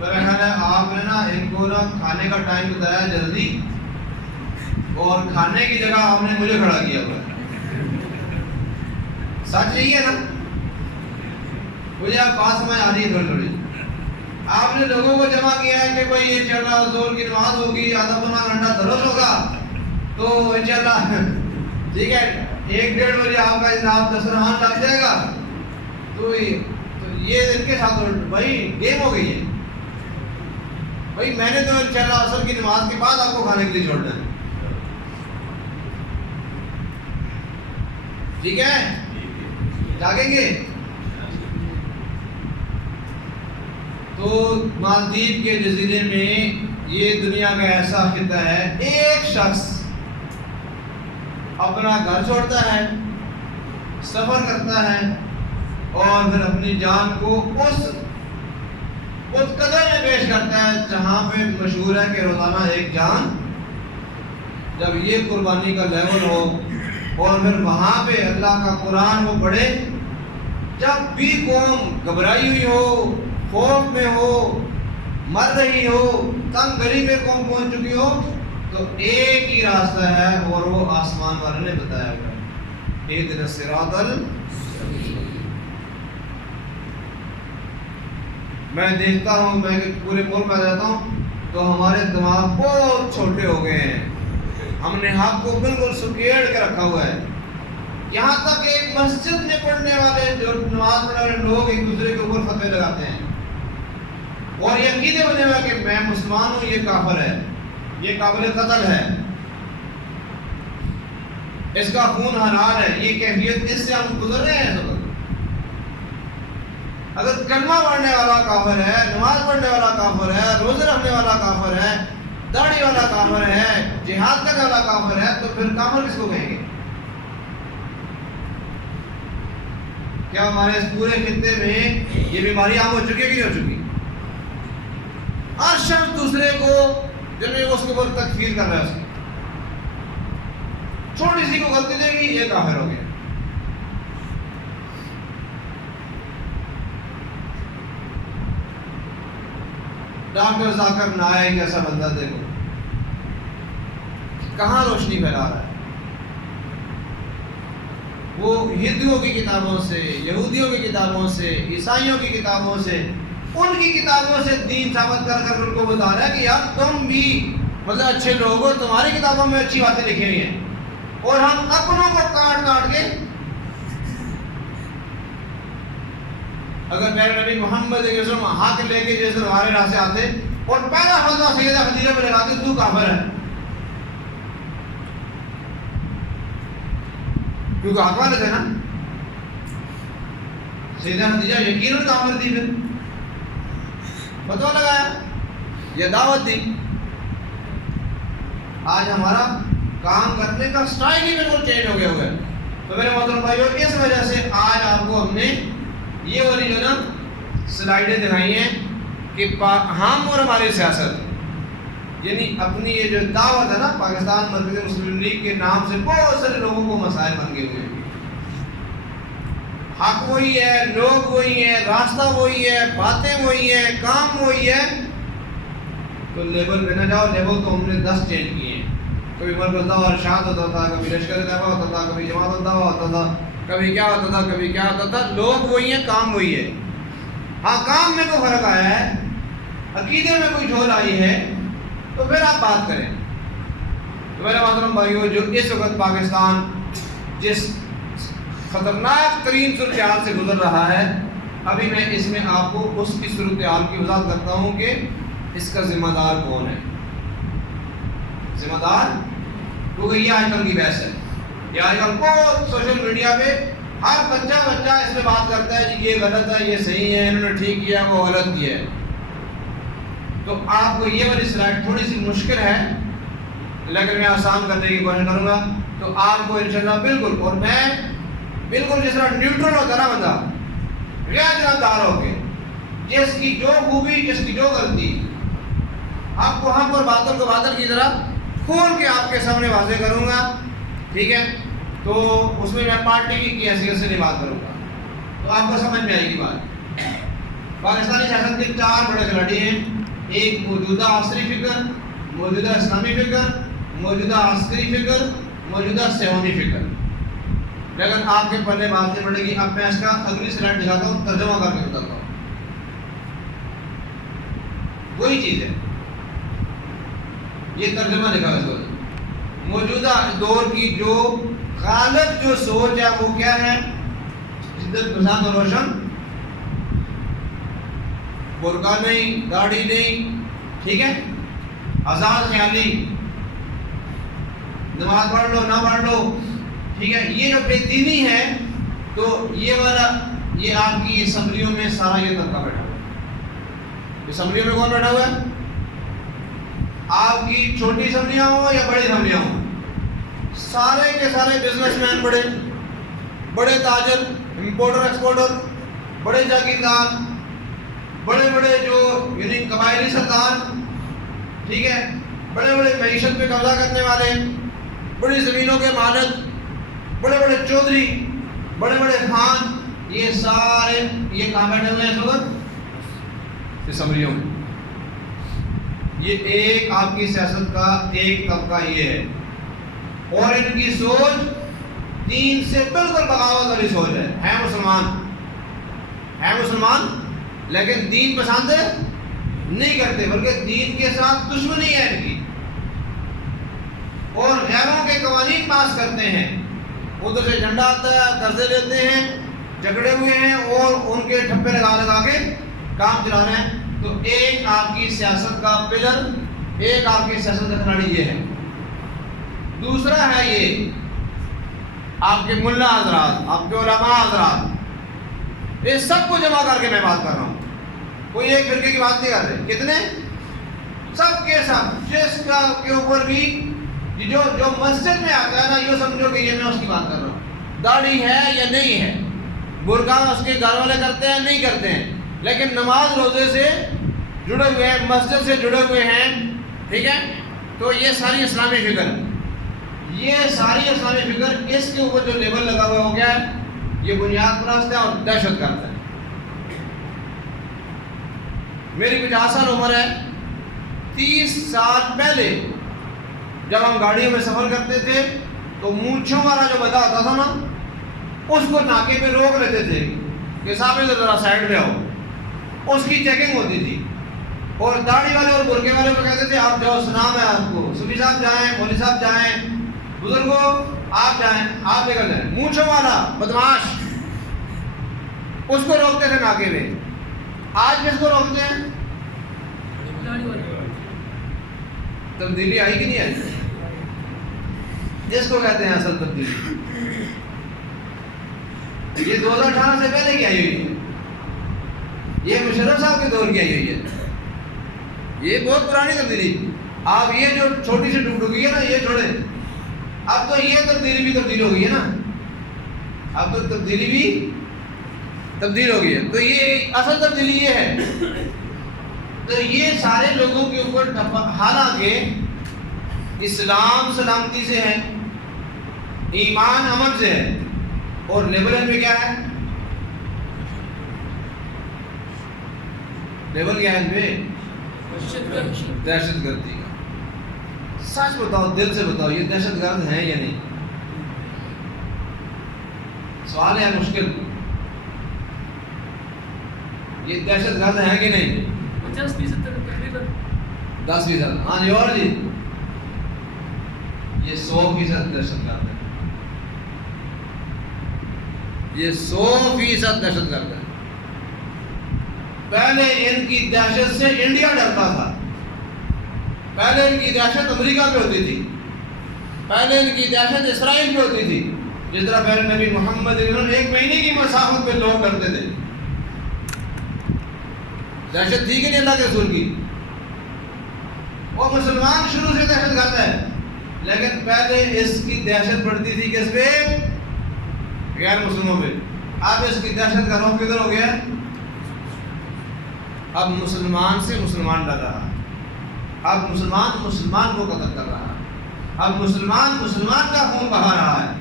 میرا خیال ہے آپ نے نا ان کو نا کھانے کا ٹائم بتایا جلدی، اور کھانے کی جگہ آپ نے مجھے کھڑا کیا ہوا ہے. سچ یہی ہے نا؟ مجھے آپ بات سمجھ آ رہی ہے تھوڑی تھوڑی. آپ نے لوگوں کو جمع کیا ہے کہ بھائی انشاءاللہ زور کی نماز ہوگی، آدھا پونا گھنٹہ درس ہوگا، تو انشاءاللہ ٹھیک ہے 1-1.5 بجے آپ کا جناب دسترخوان لگ جائے گا. تو یہ ان کے ساتھ بھائی گیم ہو گئی ہے. بھائی میں نے تو انشاءاللہ عصر کی نماز کے بعد آپ کو کھانے کے لیے چھوڑنا ہے. ٹھیک ہے، جاگیں گے. تو مالدیپ کے جزیرے میں یہ دنیا کا ایسا خطہ ہے، ایک شخص اپنا گھر چھوڑتا ہے، سفر کرتا ہے، اور پھر اپنی جان کو اس قدر میں پیش کرتا ہے جہاں پہ مشہور ہے کہ روزانہ ایک جان. جب یہ قربانی کا لیول ہو اور پھر وہاں پہ اللہ کا قرآن وہ پڑھے، جب بھی قوم گھبرائی ہوئی ہو، خوف میں ہو، مر رہی ہو، تنگ گلی میں قوم پہنچ چکی ہو، تو ایک ہی راستہ ہے اور وہ آسمان والے نے بتایا ہوا ہے. اهدنا الصراط میں دیکھتا ہوں، میں پورے ملک میں رہتا ہوں تو ہمارے دماغ بہت چھوٹے ہو گئے ہیں، ہم نے حق کو بالکل سکیڑ کے رکھا ہوا ہے، یہاں تک کہ ایک مسجد میں پڑھنے والے جو نماز پڑھنے والے لوگ ایک دوسرے کے اوپر فتوے لگاتے ہیں اور یہ عقیدے بنے ہوئے کہ میں مسلمان ہوں، یہ کافر ہے، یہ قابل قتل ہے، اس کا خون حلال ہے، یہ کیفیت اس سے ہم گزر رہے ہیں سب۔ اگر کلمہ پڑھنے والا کافر ہے، نماز پڑھنے والا کافر ہے، روزے رکھنے والا کافر ہے، داڑھی والا کافر ہے، جہاد کرنے والا کافر ہے، تو پھر کافر کس کو کہیں گے؟ کیا ہمارے اس پورے خطے میں یہ بیماری عام ہو چکی ہے کہ نہیں ہو چکی؟ ہر شخص دوسرے کو جب اس کے اوپر تکفیر کر رہا ہے، اس کی چھوٹی سی کو غلطی دے گی یہ کافر ہو گیا۔ ڈاکٹر ذاکر نائک ایسا بندہ دیکھو کہاں روشنی پھیلا رہا ہے، وہ ہندوؤں کی کتابوں سے، یہودیوں کی کتابوں سے، عیسائیوں کی کتابوں سے، ان کی کتابوں سے دین ثابت کر کر ان کو بتا رہا ہے کہ یار تم بھی مطلب اچھے لوگ ہو، تمہاری کتابوں میں اچھی باتیں لکھی ہوئی ہیں، اور ہم اپنوں کو کاٹ کاٹ کے اگر میرے نبی محمد صلی اللہ علیہ وسلم ہاتھ لے کے جیسے ہمارے راستے آتے اور پہلا فتویٰ سیدہ خدیجہ پہ لگاتے تو کافر ہے، کیونکہ حق والے تھے نا، سیدہ خدیجہ یقیناً کافر تھی، پھر فتویٰ لگایا یا دعوت دی۔ آج ہمارا کام کرنے کا سٹائل ہی بالکل چینج ہو گیا ہوا ہے۔ تو میرے محترم بھائیو، اس وجہ سے آج آپ کو ہم نے یہ والی جو نا سلائیڈیں دکھائی ہیں کہ ہم اور ہماری سیاست، یعنی اپنی یہ جو دعوت ہے نا پاکستان مرکزی مسلم لیگ کے نام سے بہت سارے لوگوں کو مسائل بن گئے ہوئے ہیں، حق وہی ہے، لوگ وہی ہیں، راستہ وہی ہے، باتیں وہی ہیں، کام وہی ہے، تو لیبل پہ نہ جاؤ۔ لیبل تو ہم نے 10 چینج کیے ہیں، کبھی مرکز دعویٰ ارشاد ہوتا تھا، کبھی لشکر طیبہ ہوتا تھا، کبھی جماعت الدعویٰ ہوتا تھا، کبھی کیا ہوتا تھا، کبھی کیا ہوتا تھا، لوگ وہی ہیں، کام وہی ہے۔ ہاں کام میں کوئی فرق آیا ہے، عقیدے میں کوئی جھول آئی ہے تو پھر آپ بات کریں۔ تو میرے محترم بھائیو، جو اس وقت پاکستان جس خطرناک ترین صورتحال سے گزر رہا ہے، ابھی میں اس میں آپ کو اس کی صورتحال کی وضاحت کرتا ہوں کہ اس کا ذمہ دار کون ہے۔ ذمہ دار کیونکہ یہ آج کل کی بحث ہے، یہ آج کل بہت سوشل میڈیا پہ ہر بچہ اس میں بات کرتا ہے جی یہ غلط ہے، یہ صحیح ہے، انہوں نے ٹھیک کیا، وہ غلط کیا ہے۔ تو آپ کو یہ والی سلائڈ تھوڑی سی مشکل ہے لیکن میں آسان کرنے کی کوشش کروں گا، تو آپ کو انشاءاللہ بالکل، اور میں بالکل جس طرح نیوٹرل ہوتا نا بندہ، غیر جانبدار ہو کے جس کی جو خوبی، جس کی جو غلطی، آپ کو حق اور باطل کو باطل کی طرح کھول کے آپ کے سامنے واضح کروں گا، ٹھیک ہے؟ تو اس میں میں پارٹی کی حیثیت سے نہیں بات کروں گا، تو آپ کو سمجھ میں آئے گی بات۔ پاکستانی سیاست کے 4 بڑے کھلاڑی ہیں، ایک موجودہ عصری فکر، موجودہ اسلامی فکر، موجودہ عسکری فکر، موجودہ سیونی فکر۔ لیکن آپ کے پلے بات نہیں پڑے گی۔ اب میں اس کا اگلی سلائڈ دکھاتا ہوں، ترجمہ کر کے بتاتا ہوں، وہی چیز ہے، یہ ترجمہ لکھا ہے۔ موجودہ دور کی جو غالب جو سوچ ہے وہ کیا ہے؟ شدت پسند اور روشن، برقع نہیں، داڑھی نہیں، ٹھیک ہے، آزاد خیالی، نماز پڑھ لو نہ پڑھ لو، ٹھیک ہے، یہ جو بے دینی ہے، تو یہ والا یہ آپ کی اسمبلیوں میں سارا یہ طبقہ بیٹھا ہوا ہے۔ اسمبلیوں میں کون بیٹھا ہوا ہے؟ آپ کی چھوٹی اسمبلیاں ہوں یا بڑی اسمبلیاں ہوں، سارے کے سارے بزنس مین، بڑے تاجر، امپورٹر ایکسپورٹر، بڑے جاگیردار، بڑے جو یعنی قبائلی سردار، ٹھیک ہے، بڑے معیشت پہ قبضہ کرنے والے، بڑی زمینوں کے مالک، بڑے چودھری، بڑے خان، یہ سارے یہ کہاں بیٹھے ہوئے ہیں اس وقت؟ اسمبلیوں میں۔ یہ ایک آپ کی سیاست کا ایک طبقہ یہ ہے، اور ان کی سوچ دین سے بالکل بغاوت والی سوچ ہے مسلمان لیکن دین پسند نہیں کرتے، بلکہ دین کے ساتھ دشمنی ہے ان کی، اور غیروں کے قوانین پاس کرتے ہیں، ادھر سے جھنڈا آتا ہے، قرضے لیتے ہیں، جھگڑے ہوئے ہیں اور ان کے ٹھپے لگا کے کام چلا رہے ہیں۔ تو ایک آپ کی سیاست کا پلر، ایک آپ کی سیاست کا کھلاڑی یہ ہے۔ دوسرا ہے یہ آپ کے ملا حضرات، آپ کے علماء حضرات، یہ سب کو جمع کر کے میں بات کر رہا ہوں، کوئی ایک فرقے کی بات نہیں کر رہے، کتنے؟ سب کے سب، جس کا کے اوپر بھی جو مسجد میں آتا ہے نا، یہ سمجھو کہ یہ میں اس کی بات کر رہا ہوں، داڑھی ہے یا نہیں ہے، برقع اس کے گھر والے کرتے ہیں نہیں کرتے ہیں، لیکن نماز روزے سے جڑے ہوئے ہیں، مسجد سے جڑے ہوئے ہیں، ٹھیک ہے؟ تو یہ ساری اسلامی فکر، یہ ساری اسلامی فکر، اس کے اوپر جو لیبل لگا ہوا ہو گیا ہے، یہ بنیاد پرست ہے اور دہشت گرد ہے۔ میری 50 سال عمر ہے، 30 سال پہلے جب ہم گاڑیوں میں سفر کرتے تھے تو مونچھوں والا جو بندہ ہوتا تھا نا، اس کو ناکے پہ روک لیتے تھے کہ صاحب ادھر ذرا سائڈ پہ آؤ، اس کی چیکنگ ہوتی تھی، اور داڑھی والے اور برقعے والے کو کہتے تھے آپ جاؤ، سلام ہے آپ کو، صوفی صاحب جائیں، مولوی صاحب جائیں، بزرگوں آپ جائیں، آپ لے کر جائیں۔ مونچھوں والا بدماش، اس کو روکتے تھے ناکے پہ۔ آج کس کو روکتے ہیں؟ تبدیلی آئی کہ نہیں آئی؟ اس کو کہتے ہیں اصل تبدیلی۔ یہ 2018 سے پہلے کی آئی ہوئی ہے، یہ مشرف صاحب کے دور کی آئی ہوئی ہے، یہ بہت پرانی تبدیلی۔ آپ یہ جو چھوٹی سی ڈگڈگی ہے نا، یہ چھوڑیں، اب تو یہ تبدیلی بھی تبدیل ہو گئی ہے نا، اب تو تبدیلی بھی تبدیل ہو گئی ہے۔ تو یہ اصل تبدیلی یہ ہے، تو یہ سارے لوگوں کے اوپر حالانکہ اسلام سلامتی سے ہے، ایمان امن سے ہے، اور لیبل ان پہ کیا ہے؟ لیبل کیا ہے ان پہ؟ دہشت گردی کا۔ سچ بتاؤ، دل سے بتاؤ، یہ دہشت گرد ہیں یا نہیں؟ سوال ہے مشکل، یہ دہشت گرد ہیں کہ نہیں؟ 50% تقریباً 10%۔ ہاں جی، اور جی یہ 100% دہشت گرد ہے، یہ 100% دہشت گرد ہے۔ پہلے ان کی دہشت سے انڈیا ڈرتا تھا، پہلے ان کی دہشت امریکہ پہ ہوتی تھی، پہلے ان کی دہشت اسرائیل پہ ہوتی تھی، جس طرح پہلے نبی محمد 1 مہینے کی مسافت پہ لوگ ڈرتے تھے۔ دہشت تھی کہ نہیں اللہ کے رسول کی؟ وہ مسلمان شروع سے دہشت گرد ہے، لیکن پہلے اس کی دہشت پڑتی تھی کس پہ؟ غیر مسلموں پہ۔ اب اس کی دہشت کا رخ کدھر ہو گیا؟ اب مسلمان سے مسلمان ڈر رہا ہے، اب مسلمان کو قتل کر رہا ہے، اب مسلمان کا خون بہا رہا ہے۔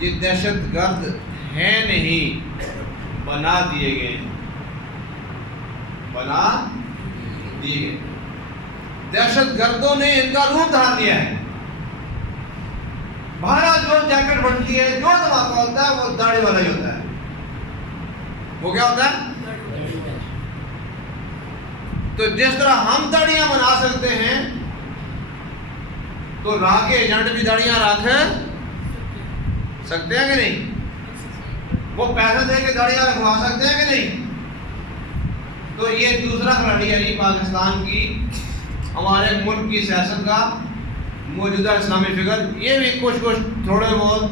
یہ دہشت گرد ہیں نہیں، بنا دیے گئے، بنا دیے گئے۔ دہشت گردوں نے ان کا روپ دھار لیا ہے۔ بھارا جو جیکٹ بنتی ہے، جو دھماکہ ہوتا ہے، وہ داڑھی والا ہی ہوتا ہے۔ وہ کیا ہوتا ہے؟ تو جس طرح ہم داڑیاں بنا سکتے ہیں، تو راہ کے ایجنٹ بھی داڑیاں رکھ سکتے ہیں کہ نہیں؟ وہ پیسہ دے کے داڑیاں رکھوا سکتے ہیں کہ نہیں؟ تو یہ دوسرا کھلاڑی ہے یہ پاکستان کی، ہمارے ملک کی سیاست کا موجودہ اسلامی فکر۔ یہ بھی کچھ تھوڑے بہت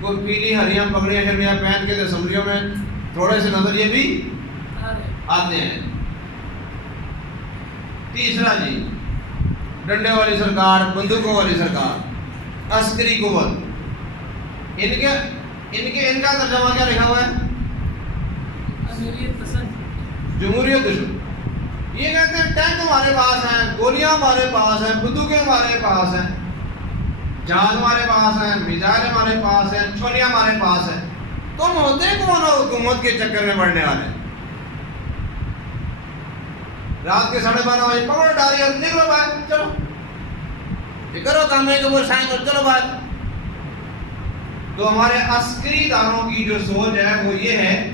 کوئی پیلی ہریاں پگڑیاں شریاں پہن کے اسمبلیوں میں تھوڑے سے نظریے بھی آتے ہیں۔ تیسرا جی، ڈنڈے والی سرکار، بندوقوں والی سرکار، عسکری قوت۔ ان کا ترجمہ کیا لکھا ہوا ہے؟ جمہوریت دشمن۔ یہ کہتے ہیں ٹینک ہمارے پاس ہیں، گولیاں ہمارے پاس ہیں، بندوقیں ہمارے پاس ہیں، جہاز ہمارے پاس ہیں، میزائل ہمارے پاس ہیں، چھولیاں ہمارے پاس ہیں۔ تم ہوتے کون ہو حکومت کے چکر میں پڑنے والے؟ رات کے 12:30 بجے پکڑو ڈالی، نکلو باہر، چلو یہ کرو کام نہیں تو وہ سائن کرو چلو بات. تو ہمارے عسکری اداروں کی جو سوچ ہے وہ یہ ہے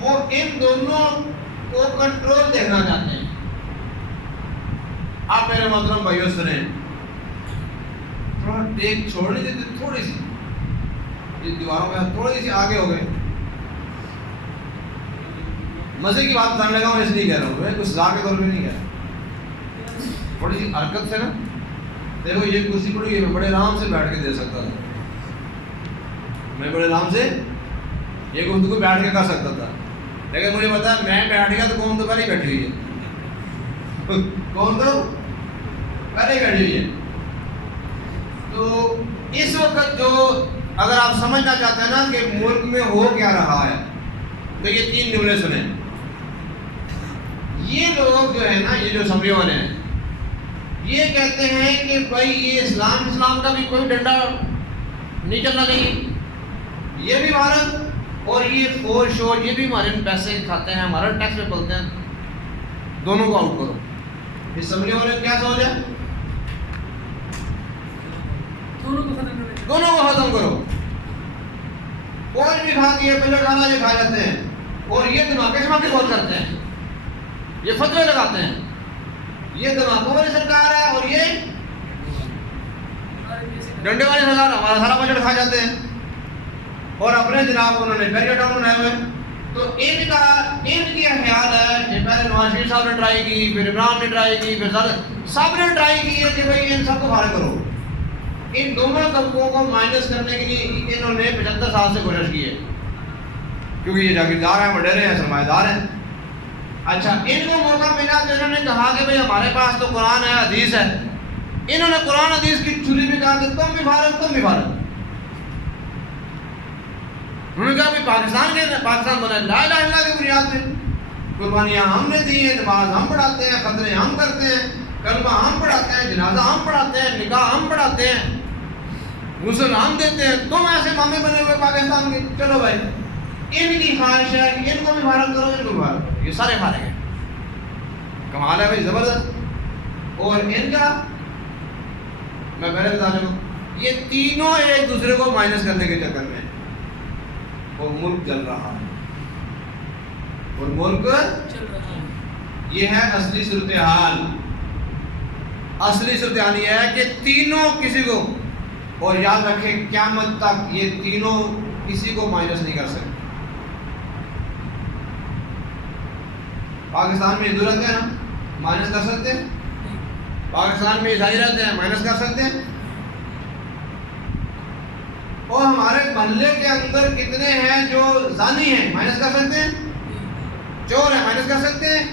وہ ان دونوں کو کنٹرول دیکھنا چاہتے ہیں. آپ میرے محترم بھائیوں سنیں تھوڑا ٹیک چھوڑنے دیتے تھوڑی سی یہ دیواروں میں تھوڑی سی آگے ہو گئے. مزے کی بات کرنے لگا ہوں اس لیے کہہ رہا ہوں میں کچھ سزا کے طور پہ نہیں کہہ رہا. تھوڑی سی حرکت سے نا دیکھو یہ کرسی پڑی ہے میں بڑے آرام سے بیٹھ کے دے سکتا تھا. میں بڑے آرام سے یہ گفتگو بیٹھ کے کر سکتا تھا لیکن مجھے پتا ہے میں بیٹھ گیا تو قوم تو پہلے ہی بیٹھی ہوئی ہے. کون تو پہلے ہی بیٹھی ہوئی ہے. تو اس وقت جو اگر آپ سمجھنا چاہتے ہیں نا کہ ملک میں ہو کیا رہا ہے تو یہ 3 جملے سنیں. یہ لوگ جو ہے نا یہ جو اسمبلی والے ہیں یہ کہتے ہیں کہ بھائی یہ اسلام کا بھی کوئی ڈنڈا نہیں چلنا چاہیے. یہ بھی بھارت اور یہ فوج شوج یہ بھی ہمارے پیسے کھاتے ہیں ہمارا ٹیکس پہ پلتے ہیں. دونوں کو آؤٹ کرو. اسمبلی والے کیا سوچ ہے دونوں کو ختم کرو. کوئی بھی کھا کے پہلے کھانا یہ کھا جاتے ہیں اور یہ دھماکے شماکے بہت کرتے ہیں. یہ فتوے لگاتے ہیں. یہ دھماکوں والی سرکار ہے اور یہ ڈنڈے والی سرکار ہمارا سارا بجٹ کھا جاتے ہیں اور اپنے جناب انہوں نے بیریئر ڈاؤن بنائے ہوئے. تو ان کی خیال ہے کہ پہلے نواز شریف صاحب نے ٹرائی کی پھر عمران نے ٹرائی کی پھر سب نے ٹرائی کی ہے کہ بھائی ان سب کو فارغ کرو. ان دونوں طبقوں کو مائنس کرنے کے لیے انہوں نے 75 سال سے کوشش کی ہے کیونکہ یہ جاگیردار ہیں وڈیرے ہیں سرمایہ دار ہیں. اچھا ان کو موقع ملا تو انہوں نے کہا کہ بھائی ہمارے پاس تو قرآن ہے حدیث ہے. انہوں نے قرآن حدیث کی چھری بھی کہا کہ تم بھی بھارت. انہوں نے کہا کہ پاکستان بنا لا الہ الا اللہ کی بنیاد پہ قربانیاں ہم نے دی ہیں نماز ہم پڑھاتے ہیں خطرے ہم کرتے ہیں کلمہ ہم پڑھاتے ہیں جنازہ ہم پڑھاتے ہیں نکاح ہم پڑھاتے ہیں غسل ہم دیتے ہیں. تم ایسے مامے بنے ہوئے پاکستان کے. چلو بھائی ان کی خواہش ہے کہ ان کو بھی بھارت کرو ان کو بھارت. یہ سارے فارغ ہیں. کمال ہے بھائی زبردست. اور ان کا میں پہلے بتا دوں یہ تینوں ایک دوسرے کو مائنس کرنے کے چکر میں اور ملک چل رہا ہے اور ملک چل رہا ہے. یہ ہے اصلی صورتحال. اصلی صورتحال یہ ہے کہ تینوں کسی کو اور یاد رکھیں قیامت تک یہ تینوں کسی کو مائنس نہیں کر سکتے. پاکستان میں ہندو رہتے ہیں نا مائنس کر سکتے ہیں. پاکستان میں عیسائی رہتے ہیں مائنس کر سکتے ہیں. اور ہمارے محلے کے اندر کتنے ہیں جو زانی ہیں مائنس کر سکتے ہیں. چور ہیں مائنس کر سکتے ہیں.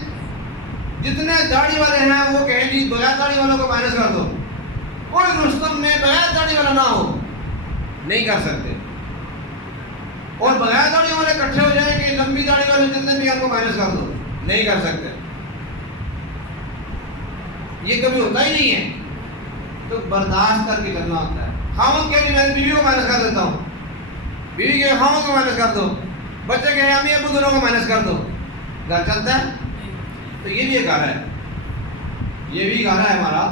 جتنے داڑھی والے ہیں وہ کہیں جی بغیر داڑھی والوں کو مائنس کر دو. کوئی رستم میں بغیر داڑھی والا نہ ہو نہیں کر سکتے. اور بغیر داڑھی والے اکٹھے ہو جائیں کہ لمبی داڑھی والے جتنے بھی ان کو مائنس کر دو نہیں کر سکتے. یہ کبھی ہوتا ہی نہیں ہے. تو برداشت کر کے چلنا ہوتا ہے. خاوند کے لیے میں بیوی کو مائنس کر دیتا ہوں بیوی کے خاوند کو مائنس کر دو بچے کے امی ابو دونوں کو مائنس کر دو. گھر چلتا ہے. تو یہ بھی ایک گھر ہے. یہ بھی گھر ہے ہمارا.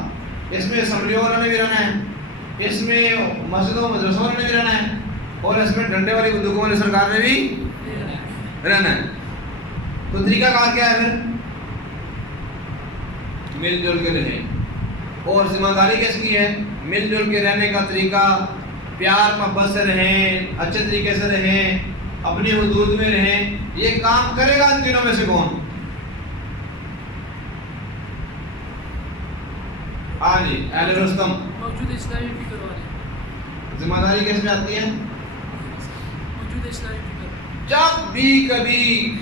اس میں اسمبلیوں والوں نے بھی رہنا ہے اس میں مسجدوں مدرسوں والوں نے بھی رہنا ہے اور اس میں ڈنڈے والی بندوقوں والی سرکار نے بھی رہنا ہے. تو طریقہ کار کیا ہے پھر مل جل کے رہیں. اور ذمہ داری کس کی ہے مل جل کے رہنے کا طریقہ پیار محبت سے رہیں اچھے طریقے سے رہیں اپنی حدود میں رہیں. یہ کام کرے گا ان تینوں میں سے کون؟ ہاں جی اہل رستم موجود اسلامی فکر والے. ذمہ داری کس میں آتی ہے؟ موجود اسلامی فکر. جب بھی کبھی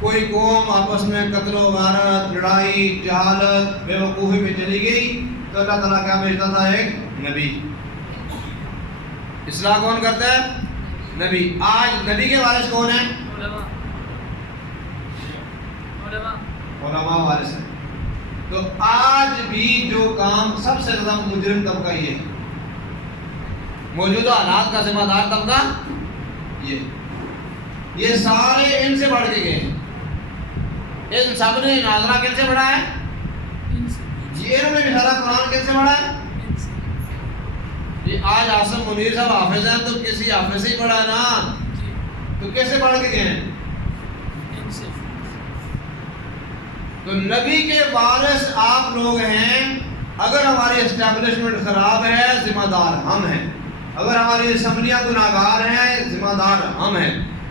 کوئی قوم آپس میں قتل و غارت لڑائی جہالت بے وقوفی میں چلی گئی تو اللہ تعالیٰ کیا بھیجتا تھا؟ ایک نبی. اصلاح کون کرتا ہے؟ نبی. آج نبی کے وارث کون ہیں؟ علماء وارث ہیں. تو آج بھی جو کام سب سے زیادہ مجرم طبقہ یہ ہے موجودہ حالات کا ذمہ دار طبقہ یہ سارے ان سے بڑھ کے گئے ہیں. ان سب نے ناظرہ کن سے بڑھا ہے؟ یہ انہوں نے بھی سارا قرآن کن سے بڑھا ہے؟ آج آصم منیر صاحب حافظ ہیں تو کسی حافظ سے ہی پڑھا نا، جی تو کیسے پڑھ کے گئے ہیں؟ ان سے تو نبی کے وارث آپ لوگ ہیں. اگر ہماری اسٹیبلشمنٹ خراب ہے ذمہ دار ہم ہیں، اگر ہماری اسمبلیاں گناہگار ہیں ذمہ دار ہم ہیں،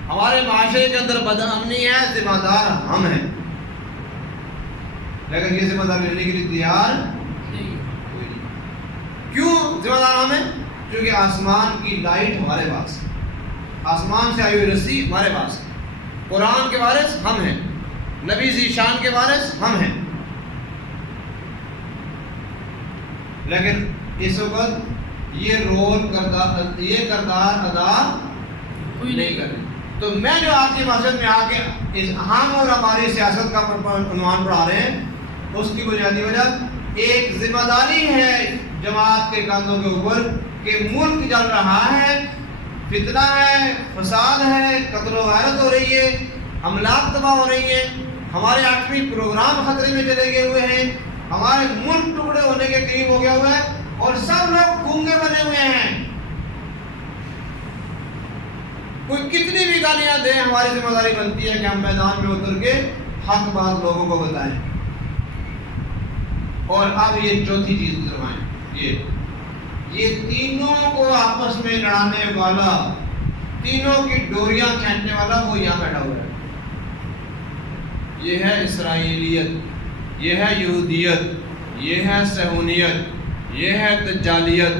ہمارے معاشرے کے اندر بد امنی ہے ذمہ دار ہم ہیں. لیکن یہ ذمہ دار لینے کے لیے تیار نہیں. کوئی نہیں. کیوں ذمہ دار ہم ہیں؟ کیونکہ آسمان کی لائٹ ہمارے پاس ہے، آسمان سے آئی ہوئی رسی ہمارے پاس ہے، قرآن کے وارث ہم ہیں، نبی ذی شان کے وارث ہم ہیں. لیکن اس وقت یہ کردار ادا کوئی نہیں کر رہے. تو میں جو آپ کی مسجد میں آ کے ہم اور ہماری سیاست کا عنوان پڑھا رہے ہیں، اس کی بنیادی وجہ ایک ذمہ داری ہے جماعت کے کاندھوں کے اوپر کہ ملک جل رہا ہے، فتنہ ہے، فساد ہے، قتل و غارت ہو رہی ہے، املاک تباہ ہو رہی ہیں، ہمارے 8ویں پروگرام خطرے میں چلے گئے ہوئے ہیں، ہمارے ملک ٹکڑے ہونے کے قریب ہو گیا ہوا ہے اور سب لوگ گونگے بنے ہوئے ہیں. کوئی کتنی بھی گالیاں دیں، ہماری ذمہ داری بنتی ہے کہ ہم میدان میں اتر کے حق بات لوگوں کو بتائیں. اور اب یہ چوتھی چیز کروائیں، یہ تینوں کو آپس میں لڑانے والا، تینوں کی ڈوریاں کھینچنے والا وہ یہاں بیٹھا ہوا ہے. یہ ہے اسرائیلیت، یہ ہے یہودیت، یہ ہے صہیونیت، یہ ہے دجالیت.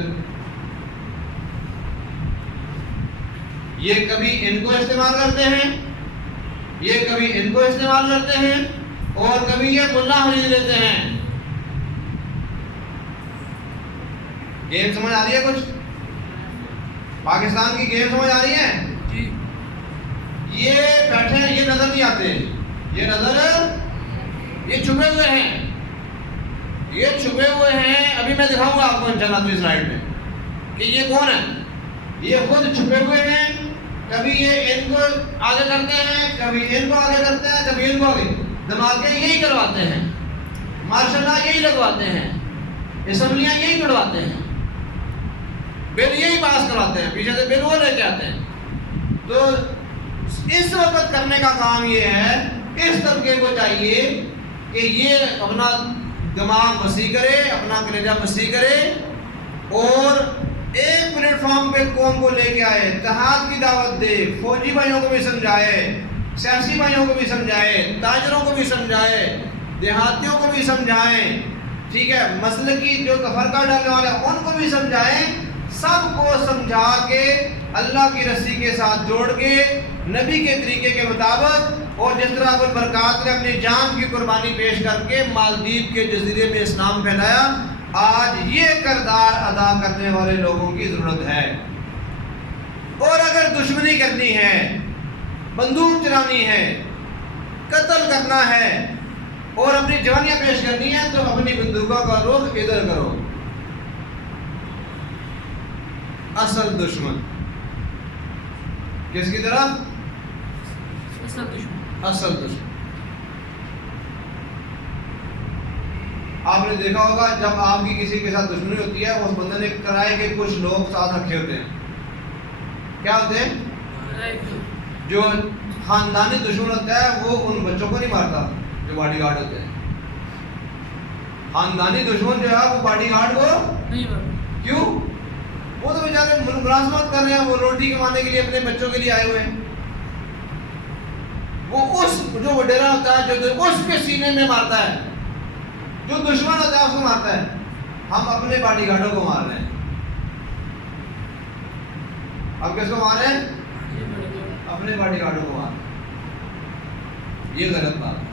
یہ کبھی ان کو استعمال کرتے ہیں، یہ کبھی ان کو استعمال کرتے ہیں، اور کبھی یہ ملا خرید لیتے ہیں. گیم سمجھ آ رہی ہے؟ کچھ پاکستان کی گیم سمجھ آ رہی ہے؟ جی. یہ بیٹھے ہیں، یہ نظر نہیں آتے، یہ نظر، یہ چھپے ہوئے ہیں، یہ چھپے ہوئے ہیں. ابھی میں دکھاؤں گا آپ کو انشاءاللہ دوسری سلائیڈ میں کہ یہ کون ہے. یہ خود چھپے ہوئے ہیں، کبھی یہ ان کو آگے کرتے ہیں، کبھی ان کو آگے کرتے ہیں، کبھی ان کو آگے. دھماکے یہی کرواتے ہیں، مارشل لا یہی لگواتے ہیں، اسمبلیاں یہی توڑواتے ہیں، بل یہی پاس کرواتے ہیں، پیچھے سے بل وہ لے کے آتے ہیں. تو اس وقت کرنے کا کام یہ ہے، اس طبقے کو چاہیے کہ یہ اپنا دماغ وسیع کرے، اپنا کلیجہ وسیع کرے اور ایک پلیٹ فارم پہ قوم کو لے کے آئے، اتحاد کی دعوت دے، فوجی بھائیوں کو بھی سمجھائے، سیاسی بھائیوں کو بھی سمجھائے، تاجروں کو بھی سمجھائے، دیہاتیوں کو بھی سمجھائیں، ٹھیک ہے، مسلکی جو تفرقہ ڈالنے والے ان کو بھی سمجھائیں. سب کو سمجھا کے اللہ کی رسی کے ساتھ جوڑ کے نبی کے طریقے کے مطابق، اور جس طرح ابو البرکات نے اپنی جان کی قربانی پیش کر کے مالدیپ کے جزیرے میں اسلام پھیلایا، آج یہ کردار ادا کرنے والے لوگوں کی ضرورت ہے. اور اگر دشمنی کرنی ہے، بندوق چلانی ہے، قتل کرنا ہے اور اپنی جوانیاں پیش کرنی ہے تو اپنی بندوقوں کا رخ ادھر کرو. اصل دشمن کس کی طرف؟ اصل دشمن. اصل دشمن. آپ نے دیکھا ہوگا جب آپ کی کسی کے ساتھ دشمنی ہوتی ہے، اس بندے نے کرائے کے کچھ لوگ ساتھ رکھے ہوتے ہیں. کیا ہوتے ہیں؟ جو خاندانی دشمن ہوتا ہے وہ ان بچوں کو نہیں مارتا جو باڈی گارڈ ہوتے ہیں. خاندانی دشمن جو ہے وہ باڈی گارڈ کو نہیں مارتا. کیوں؟ وہ تو بیچارے ملازمت کر رہے ہیں، وہ روٹی کمانے کے لیے اپنے بچوں کے لیے آئے ہوئے ہیں. وہ اس جو وڈیرا ہوتا ہے جو اس کے سینے میں مارتا ہے، جو دشمن ہوتا ہے اس کو مارتا ہے. ہم اپنے باڈی گارڈوں کو مار رہے ہیں. اب کس کو مار رہے ہیں؟ اپنے باڈی گارڈوں کو مار رہے ہیں. یہ غلط بات ہے.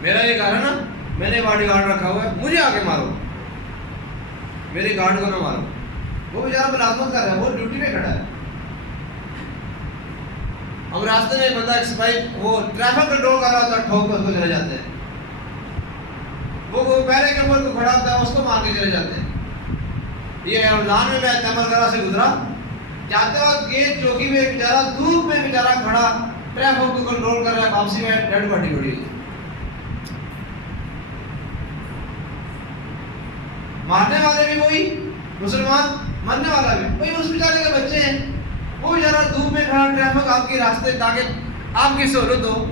میرا یہ گھر ہے نا، میں نے باڈی گارڈ رکھا ہوا ہے، مجھے آگے مارو، میرے گارڈ کو نہ مارو. وہ بیچارہ ملازمت کر رہا ہے، وہ ڈیوٹی پہ کھڑا ہے. ہم راستے میں بندہ وہ ٹریفک کنٹرول کر رہا ہوتا ہے، ٹھوک کے اس کو چلے جاتے ہیں. وہ پہلے کے اوپر کھڑا ہوتا ہے اس کو مار کے چلے جاتے ہیں. یہ رمضان میں تیمل گرا سے گزرا، جاتے وقت گیٹ چوکی میں بیچارہ دھوپ میں بیچارہ کھڑا ٹریفک کو کنٹرول کر رہا ہے، واپسی میں ڈیڈ باڈی پڑی ہوئی. مارنے والے بھی وہی مسلمان، مرنے والا بھی. بھائی اس بیچارے کے بچے ہیں, وہ بیچارہ دھوپ میں کھڑا, ٹریفک آپ کے راستے تاکہ آپ کی سہولت ہو,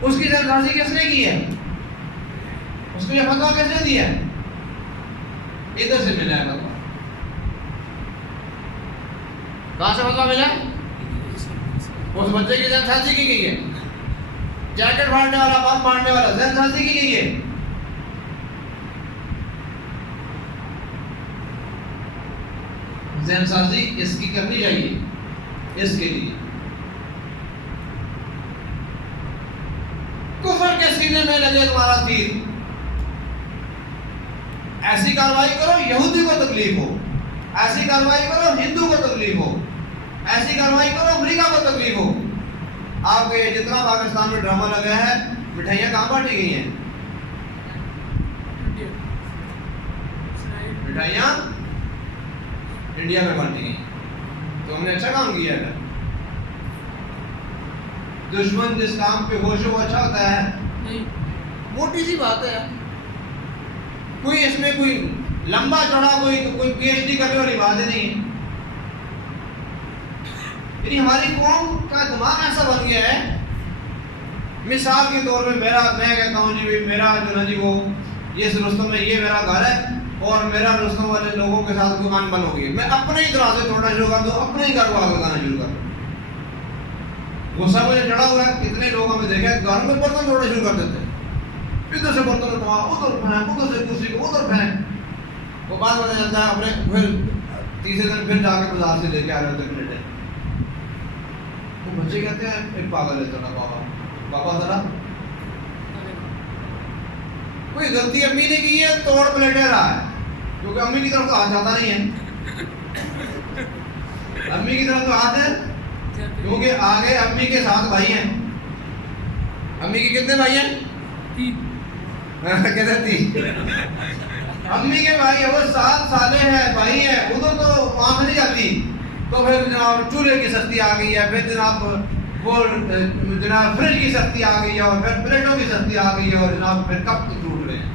اس کی جان سازی کس نے کی ہے؟ اس کو یہ فتویٰ کس نے دیا ہے؟ ادھر سے ملا ہے فتویٰ. کہاں سے فتویٰ ملا ہے؟ اس بچے کی جان سازی کی گئی ہے, جیکٹ پھاڑنے والا, بم مارنے والا, جان سازی کی گئی ہے. ذہن سازی اس کی کرنی چاہیے. اس کے لیے کفر کے سینے میں لگے تمہارا تیر, ایسی کاروائی کرو یہودی کو تکلیف ہو, ایسی کاروائی کرو ہندو کو تکلیف ہو, ایسی کاروائی کرو امریکہ کو تکلیف ہو. آپ کے جتنا پاکستان میں ڈرامہ لگا ہے, مٹھائیاں کہاں بانٹی گئی ہیں؟ مٹھائیاں انڈیا میں بانٹی گئی. تو ہم نے اچھا کام کیا ہے. دشمن جس کام پہ ہوش وہ اچھا ہوتا ہے, موٹی سی بات ہے. کوئی اس میں کوئی لمبا چوڑا کوئی پی ایچ ڈی کرنے والی بات نہیں ہے. یعنی ہماری قوم کا دماغ ایسا بن گیا ہے, مثال کے طور پہ میں کہتا ہوں جی میرا جو نا جی وہ یہ رستم میں یہ میرا گھر ہے اور میرا رستم والے لوگوں کے ساتھ دکان بند ہو گئی, میں اپنے ہی دروازے توڑنا شروع کر دوں, اپنے ہی گھر کو آگ لگانا شروع کر دوں. غصہ مجھے چڑھا ہوا ہے, کتنے لوگوں میں دیکھا گھر میں برتن توڑنا شروع کر دیتے ہیں, ادھر سے برتن اٹھا ادھر پھینک, ادھر سے کرسی کو ادھر پھینک. وہ بعد پتہ چلتا ہے اپنے پھر تیسرے دن پھر جا کے بازار سے لے کے آ رہے ہوتے پلیٹیں. وہ بچے کہتے ہیں ایک پاگل ہے ذرا بابا ذرا کوئی غلطی امی نے کی ہے, توڑ پلیٹیں رہا ہے, کیونکہ امی کی طرف تو ہاتھ جاتا نہیں ہے. امی کی طرف تو ہاتھ ہے کیونکہ آگے امی کے 7 بھائی ہیں. امی کے کتنے بھائی ہیں؟ 3. کہتے 3. امی کے بھائی ہیں, وہ 7 سالے ہیں, بھائی ہیں, ادھر تو وہاں میں نہیں جاتی. تو پھر جناب چولہے کی سختی آ گئی ہے, پھر جناب وہ جناب فریج کی سختی آ گئی ہے, اور پھر پلیٹوں کی سختی آ گئی ہے, اور جناب پھر کپ تو ٹوٹ رہے ہیں.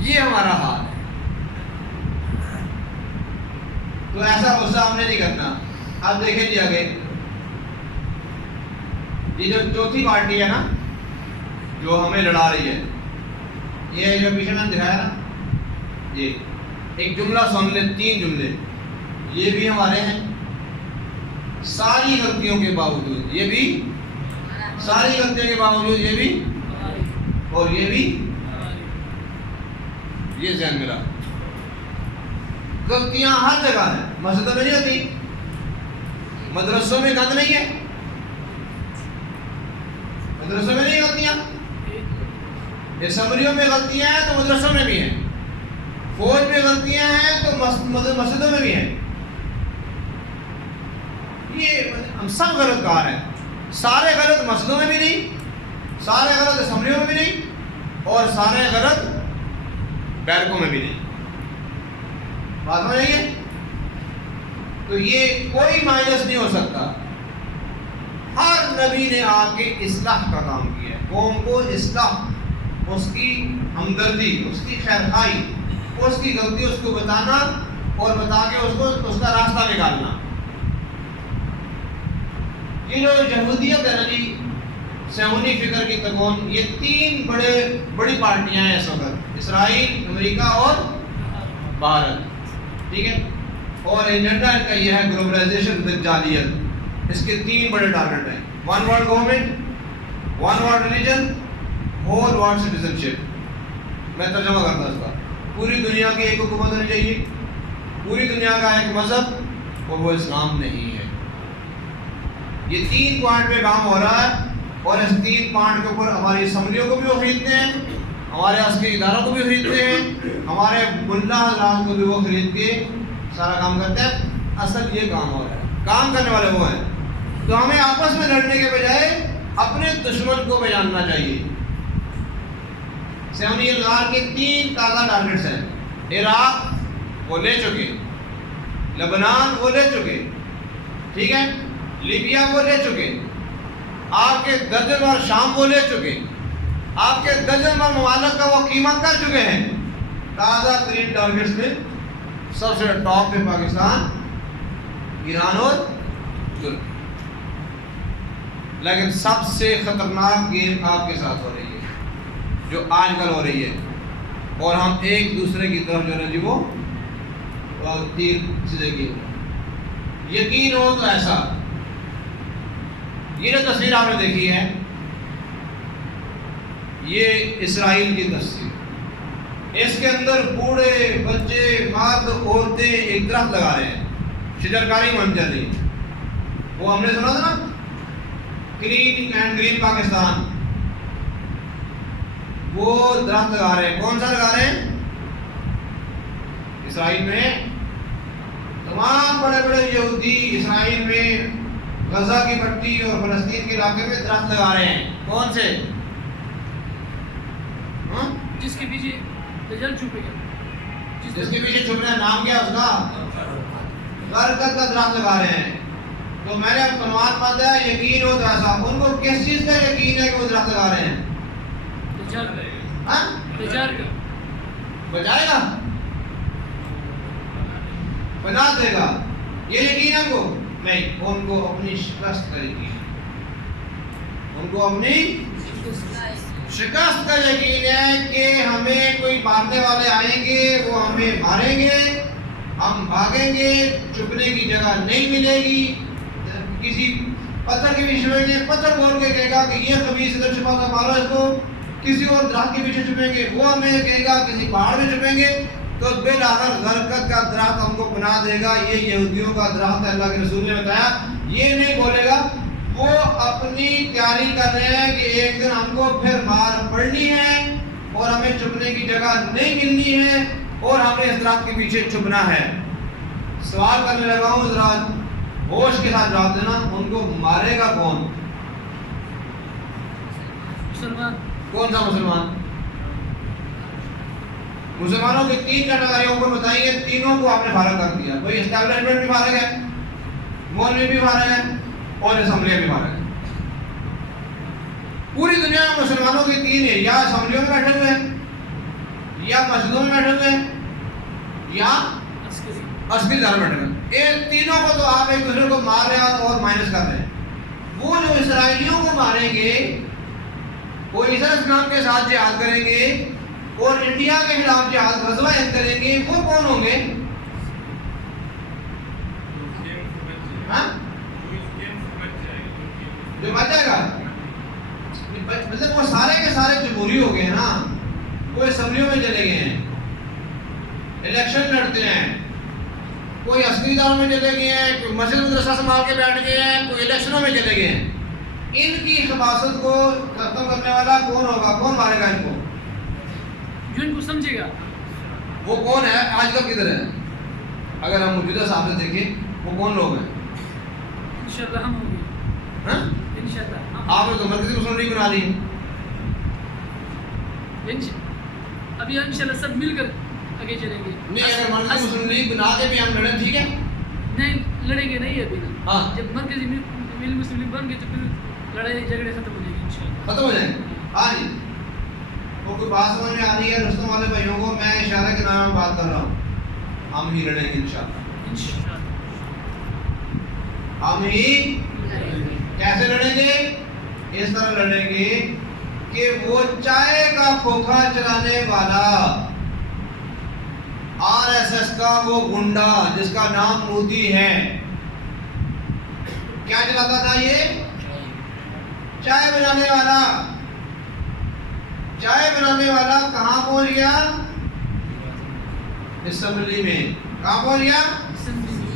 یہ ہمارا حال ہے. تو ایسا غصہ ہم نے نہیں کرنا. اب دیکھیں جی آگے, یہ جو چوتھی پارٹی ہے نا جو ہمیں لڑا رہی ہے, یہ جو پیچھے میں نے دکھایا نا, یہ ایک جملہ سن لیں, 3 جملے, یہ بھی ہمارے ہیں ساری غلطیوں کے باوجود, یہ بھی ساری غلطیوں کے باوجود, یہ بھی اور یہ بھی. یہ ذہن میرا, غلطیاں ہر جگہ ہیں. مسجدوں میں نہیں ہوتی, مدرسوں میں گند نہیں ہے, مدرسوں میں نہیں غلطیاں, اسمبلیوں میں غلطیاں ہیں تو مدرسوں میں بھی ہیں, فوج میں غلطیاں ہیں تو مسجدوں میں بھی ہیں. یہ ہم سب غلط کار ہیں. سارے غلط مسجدوں میں بھی نہیں, سارے غلط اسمبلیوں میں بھی نہیں, اور سارے غلط بیرکوں میں بھی نہیں. بات ہو رہی ہے؟ تو یہ کوئی مائنس نہیں ہو سکتا. ہر نبی نے آ کے اصلاح کا کام کیا ہے, قوم کو اصلاح, اس کی ہمدردی, اس کی خیرخواہی, اس کی غلطی اس کو بتانا اور بتا کے اس کو اس کا راستہ نکالنا. یہ جو یہودیت ہے نا جی, صہیونی فکر کی تکون, یہ 3 بڑی پارٹیاں ہیں اس وقت, اسرائیل, امریکہ اور بھارت. ٹھیک ہے, اور ایجنڈا ان کا یہ ہے گلوبلائزیشن, دجالیت. اس کے 3 بڑے ٹارگٹ ہیں, 1 world government, 1 world religion, whole world citizenship. میں ترجمہ کرتا ہوں اس کا. پوری دنیا کی ایک حکومت ہونی چاہیے, پوری دنیا کا ایک مذہب, اور وہ اسلام نہیں ہے. یہ 3 پوائنٹ پہ کام ہو رہا ہے, اور اس 3 پوائنٹ کے اوپر ہماری اسمبلیوں کو بھی وہ خریدتے ہیں, ہمارے عسکری اداروں کو بھی خریدتے ہیں, ہمارے ملا حضرات کو بھی وہ خرید کے سارا کام کرتے ہیں. اصل یہ کام ہو رہا ہے, کام کرنے والے وہ ہیں. تو ہمیں آپس میں لڑنے کے بجائے اپنے دشمن کو پہچاننا چاہیے. صہیونی الغار کے 3 تازہ ٹارگٹس ہیں. عراق وہ لے چکے, لبنان وہ لے چکے, ٹھیک ہے, لیبیا وہ لے چکے, آپ کے درجن وار شام وہ لے چکے, آپ کے درجن وار ممالک کا وہ قیمت کر چکے ہیں. تازہ 3 ٹارگٹس میں سب سے ٹاپ پہ پاکستان، ایران اور ترکی. لیکن سب سے خطرناک گیم آپ کے ساتھ ہو رہی ہے جو آج کل ہو رہی ہے، اور ہم ایک دوسرے کی طرف جو ہے جی وہ تیر سیدھے کیے ہوئے. یقین ہو تو ایسا، یہ جو تصویر آپ نے دیکھی ہے یہ اسرائیل کی تصویر. اس کے اندر بوڑھے بچے مرد عورتیں ایک درخت لگا رہے ہیں، شجرکاری مہم چل رہی ہے. وہ ہم نے سنا تھا نا، کلین اینڈ گرین پاکستان. وہ درخت لگا رہے ہیں. کون سا لگا رہے ہیں؟ اسرائیل میں تمام بڑے بڑے یہودی اسرائیل میں غزہ کی پٹی اور فلسطین کے علاقے میں درخت لگا رہے ہیں. کون سے؟ جس کے پیچھے دجال چھپے گا، جس کے پیچھے چھپنا ہے، نام کیا اس کا؟ برکت کا درخت لگا رہے ہیں. تو میں نے اب عنوان باندھا ہے یقین ہو تو ایسا. ان کو کس چیز کا یقین ہے کہ وہ درخت لگا رہے ہیں؟ دجال کا بچائے گا، بنا دے گا، یہ یقین ہم کو نہیں. ان کو اپنی شکست کا یقین، ان کو اپنی شکست کا یقین ہے کہ ہمیں کوئی مارنے والے آئیں گے، وہ ہمیں ماریں گے، ہم بھاگیں گے، چھپنے کی جگہ نہیں ملے گی. کسی پتھر کے پیچھے چھپیں گے، پتھر بول کے کہے گا کہ یہ قمیص ادھر چھپا تھا، مارو اس کو. کسی اور درخت کے پیچھے چھپیں گے، وہ ہمیں کہے گا کسی پہاڑ میں چھپیں گے. تو بالآخر غرقت کا درخت ہم کو بنا دے گا. یہ یہودیوں کا درخت اللہ کے رسول نے بتایا. یہ نہیں بولے گا، وہ اپنی تیاری کر رہے ہیں کہ ایک دن ہم کو پھر مار پڑنی ہے اور ہمیں چھپنے کی جگہ نہیں ملنی ہے اور ہمیں اس درخت کے پیچھے چھپنا ہے. سوال کرنے لگا ہوں، ذرا ہوش کے ساتھ جواب دینا. ان کو مارے گا کون؟ مسلمان. کون سا مسلمان؟ مسلمانوں کی 3 کیٹیگریوں کو بتائیے، تینوں کو آپ نے فارغ کر دیا. کوئی اسٹیبلشمنٹ بھی فارغ ہے، مولوی بھی فارغ ہے اور اسمبلیاں بھی فارغ ہے. پوری دنیا میں مسلمانوں کی 3 ہے، یا اسمبلیوں میں بیٹھے ہوئے ہیں، یا مسجدوں میں بیٹھے ہوئے ہیں، یا عسکری دار بیٹھے ہوئے ہیں. یہ تینوں کو تو آپ ایک دوسرے کو مار رہے ہیں اور مائنس کر رہے ہیں. وہ جو اسرائیلیوں کو ماریں گے، وہ عیسیٰ اسلام کے ساتھ جہاد کریں گے اور انڈیا کے خلاف جہاد غزوہ ہند کریں گے، وہ کون ہوں گے؟ جو بچ جائے گا، مطلب وہ سارے کے سارے جمہوری ہو گئے ہیں نا. وہ اسمبلیوں میں چلے گئے ہیں، الیکشن لڑتے ہیں، کوئی عسکری داروں میں چلے گئے ہیں، کوئی مسجد مدرسہ سنبھال کے بیٹھ گئے ہیں، کوئی الیکشنوں میں چلے گئے ہیں. ان کی خباثت کو ختم کرنے والا کون ہوگا؟ کون مارے گا ان کو؟ جو ان کو سمجھے گا. وہ کون ہے؟ آج کل کدھر ہے؟ اگر ہم موجودہ صاحب سے دیکھیں وہ کون لوگ ہیں؟ انشاءاللہ ہم ہوں گے. انشاءاللہ آپ نے تو مرکزی مسلم لیگ بنا لی ہے. ابھی انشاءاللہ سب مل کر آگے چلیں گے. نہیں، اگر مرکزی مسلم لیگ بنا کے بھی ہم لڑیں ٹھیک ہے؟ نہیں لڑیں گے نہیں ابھی نا. ہاں، جب مرکزی مل مسلم لیگ بن گئے تو پھر لڑائی جھگڑے ختم ہو جائیں گے انشاءاللہ. ختم ہو جائیں گے. ہاں جی، وہ کوئی بات سمجھ میں آ رہی ہے رستم والے بھائیوں کو؟ میں اشارے کے نام میں بات کر رہا ہوں. ہم ہی لڑیں گے انشاءاللہ. ہم ہی کیسے لڑیں گے؟ اس طرح لڑیں گے کہ وہ چائے کا کھوکھا چلانے والا RSS کا وہ گنڈا جس کا نام مودی ہے، کیا چلاتا تھا؟ یہ چائے بنانے والا. چائے بنانے والا کہاں پہنچ گیا؟ اسمبلی میں. کہاں پہنچ گیا؟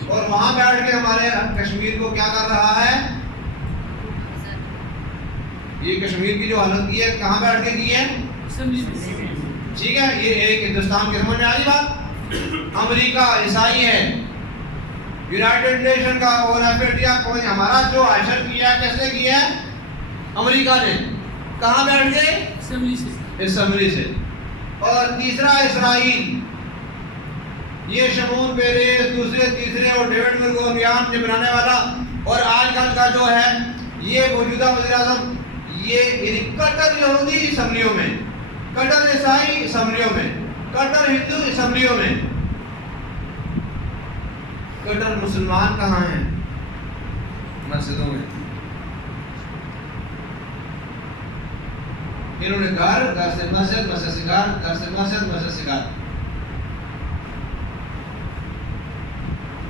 اور وہاں بیٹھ کے ہمارے کشمیر کو کیا کر رہا ہے؟ یہ کشمیر کی جو حالت کی ہے کہاں بیٹھ کے کی ہے؟ ٹھیک ہے. یہ ایک ہندوستان کے سمجھ میں آئی بات. امریکہ عیسائی ہے، یونائٹڈ نیشن کا اور ہمارا جو حشر کیا ہے کس نے کیا ہے؟ امریکہ نے. کہاں بیٹھ کے؟ اسمبلی سے. اور تیسرا اسرائیل، یہ شمون پیریس دوسرے تیسرے اور ڈیوڈ بن-گوریون نے بنانے والا، اور آج کل کا جو ہے یہ موجودہ وزیر اعظم، یہ کٹر یہودی اسمبلیوں میں، کٹر عیسائی اسمبلیوں میں، کٹر ہندو اسمبلیوں میں. کٹر مسلمان کہاں ہیں؟ مسجدوں میں. انہوں نے گھر سے مسجد، مسجد سے گھر سے مسجد، مسجد سے گھر.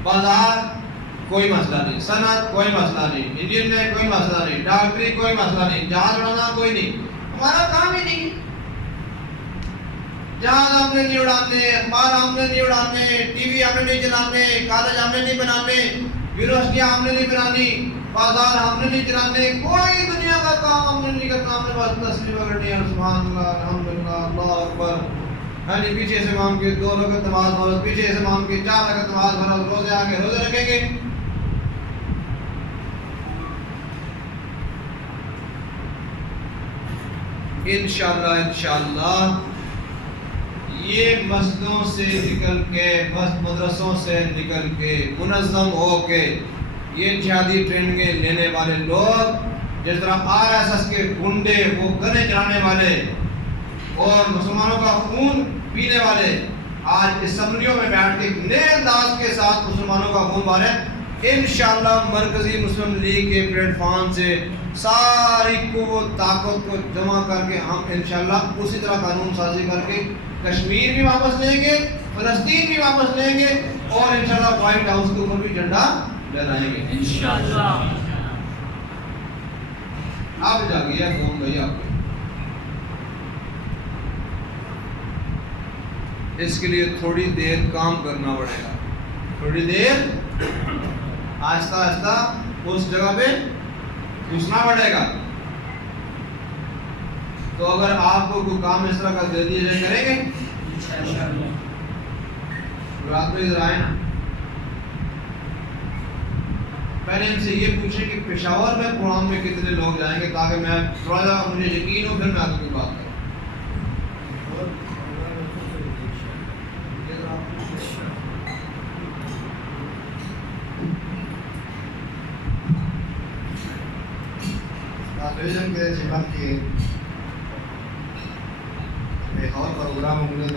بازار کوئی مسئلہ نہیں، صنعت کوئی مسئلہ نہیں، انجینئر کوئی مسئلہ نہیں، ڈاکٹری کوئی مسئلہ نہیں، جہاز اڑانا کوئی نہیں. ہمارا کام ہی نہیں. جہاز ہم نے نہیں اڑانے، اخبار ہم نے نہیں اڑانے، ٹی وی ہم نے نہیں چلانے، کالج ہم نے نہیں بنانے، یونیورسٹیاں ہم نے نہیں بنانی، بازار ہم نے نہیں چلانے، کوئی دنیا کا کام ہم نے نہیں کرنا. ہم نے بس تسبیح پکڑنی ہے، سبحان اللہ، الحمدللہ، اللہ اکبر. ہاں جی، پیچھے سے امام کے 2 رکعت نماز فرض، پیچھے سے امام کے 4 رکعت نماز فرض، روزے آگے روزے رکھیں گے. انشاءاللہ یہ مسجدوں سے نکل کے، مدرسوں سے نکل کے، منظم ہو کے یہ جہادی ٹریننگیں لینے والے لوگ، جس طرح RSS کے گنڈے، وہ گنے چلانے والے اور مسلمانوں کا خون پینے والے، آج اسمبلیوں میں بیٹھ کے نئے انداز کے ساتھ مسلمانوں کا خون پا رہے ہیں. انشاءاللہ مرکزی مسلم لیگ کے پلیٹ فارم سے ساری قوت طاقت کو جمع کر کے ہم انشاءاللہ اسی طرح قانون سازی کر کے کشمیر بھی واپس لیں گے، فلسطین بھی واپس لیں گے، اور انشاءاللہ وائٹ ہاؤس کے اوپر بھی جھنڈا لہرائیں گے انشاءاللہ. آپ جاگیے، کون گئی آپ کو. اس کے لیے تھوڑی دیر کام کرنا پڑے گا، تھوڑی دیر آہستہ آہستہ اس جگہ پہ گھسنا پڑے گا. تو اگر آپ کو کوئی کام اس طرح کا دے دیا جائے، کریں گے انشاءاللہ. رات میں ادھر آئے نا، پہلے ان سے یہ پوچھیں کہ پشاور میں پروگرام میں کتنے لوگ جائیں گے، تاکہ میں تھوڑا سا مجھے یقین ہو، پھر میں آپ کی بات کروں. ٹیلیویژن کے چینل کی ایک اور پروگرام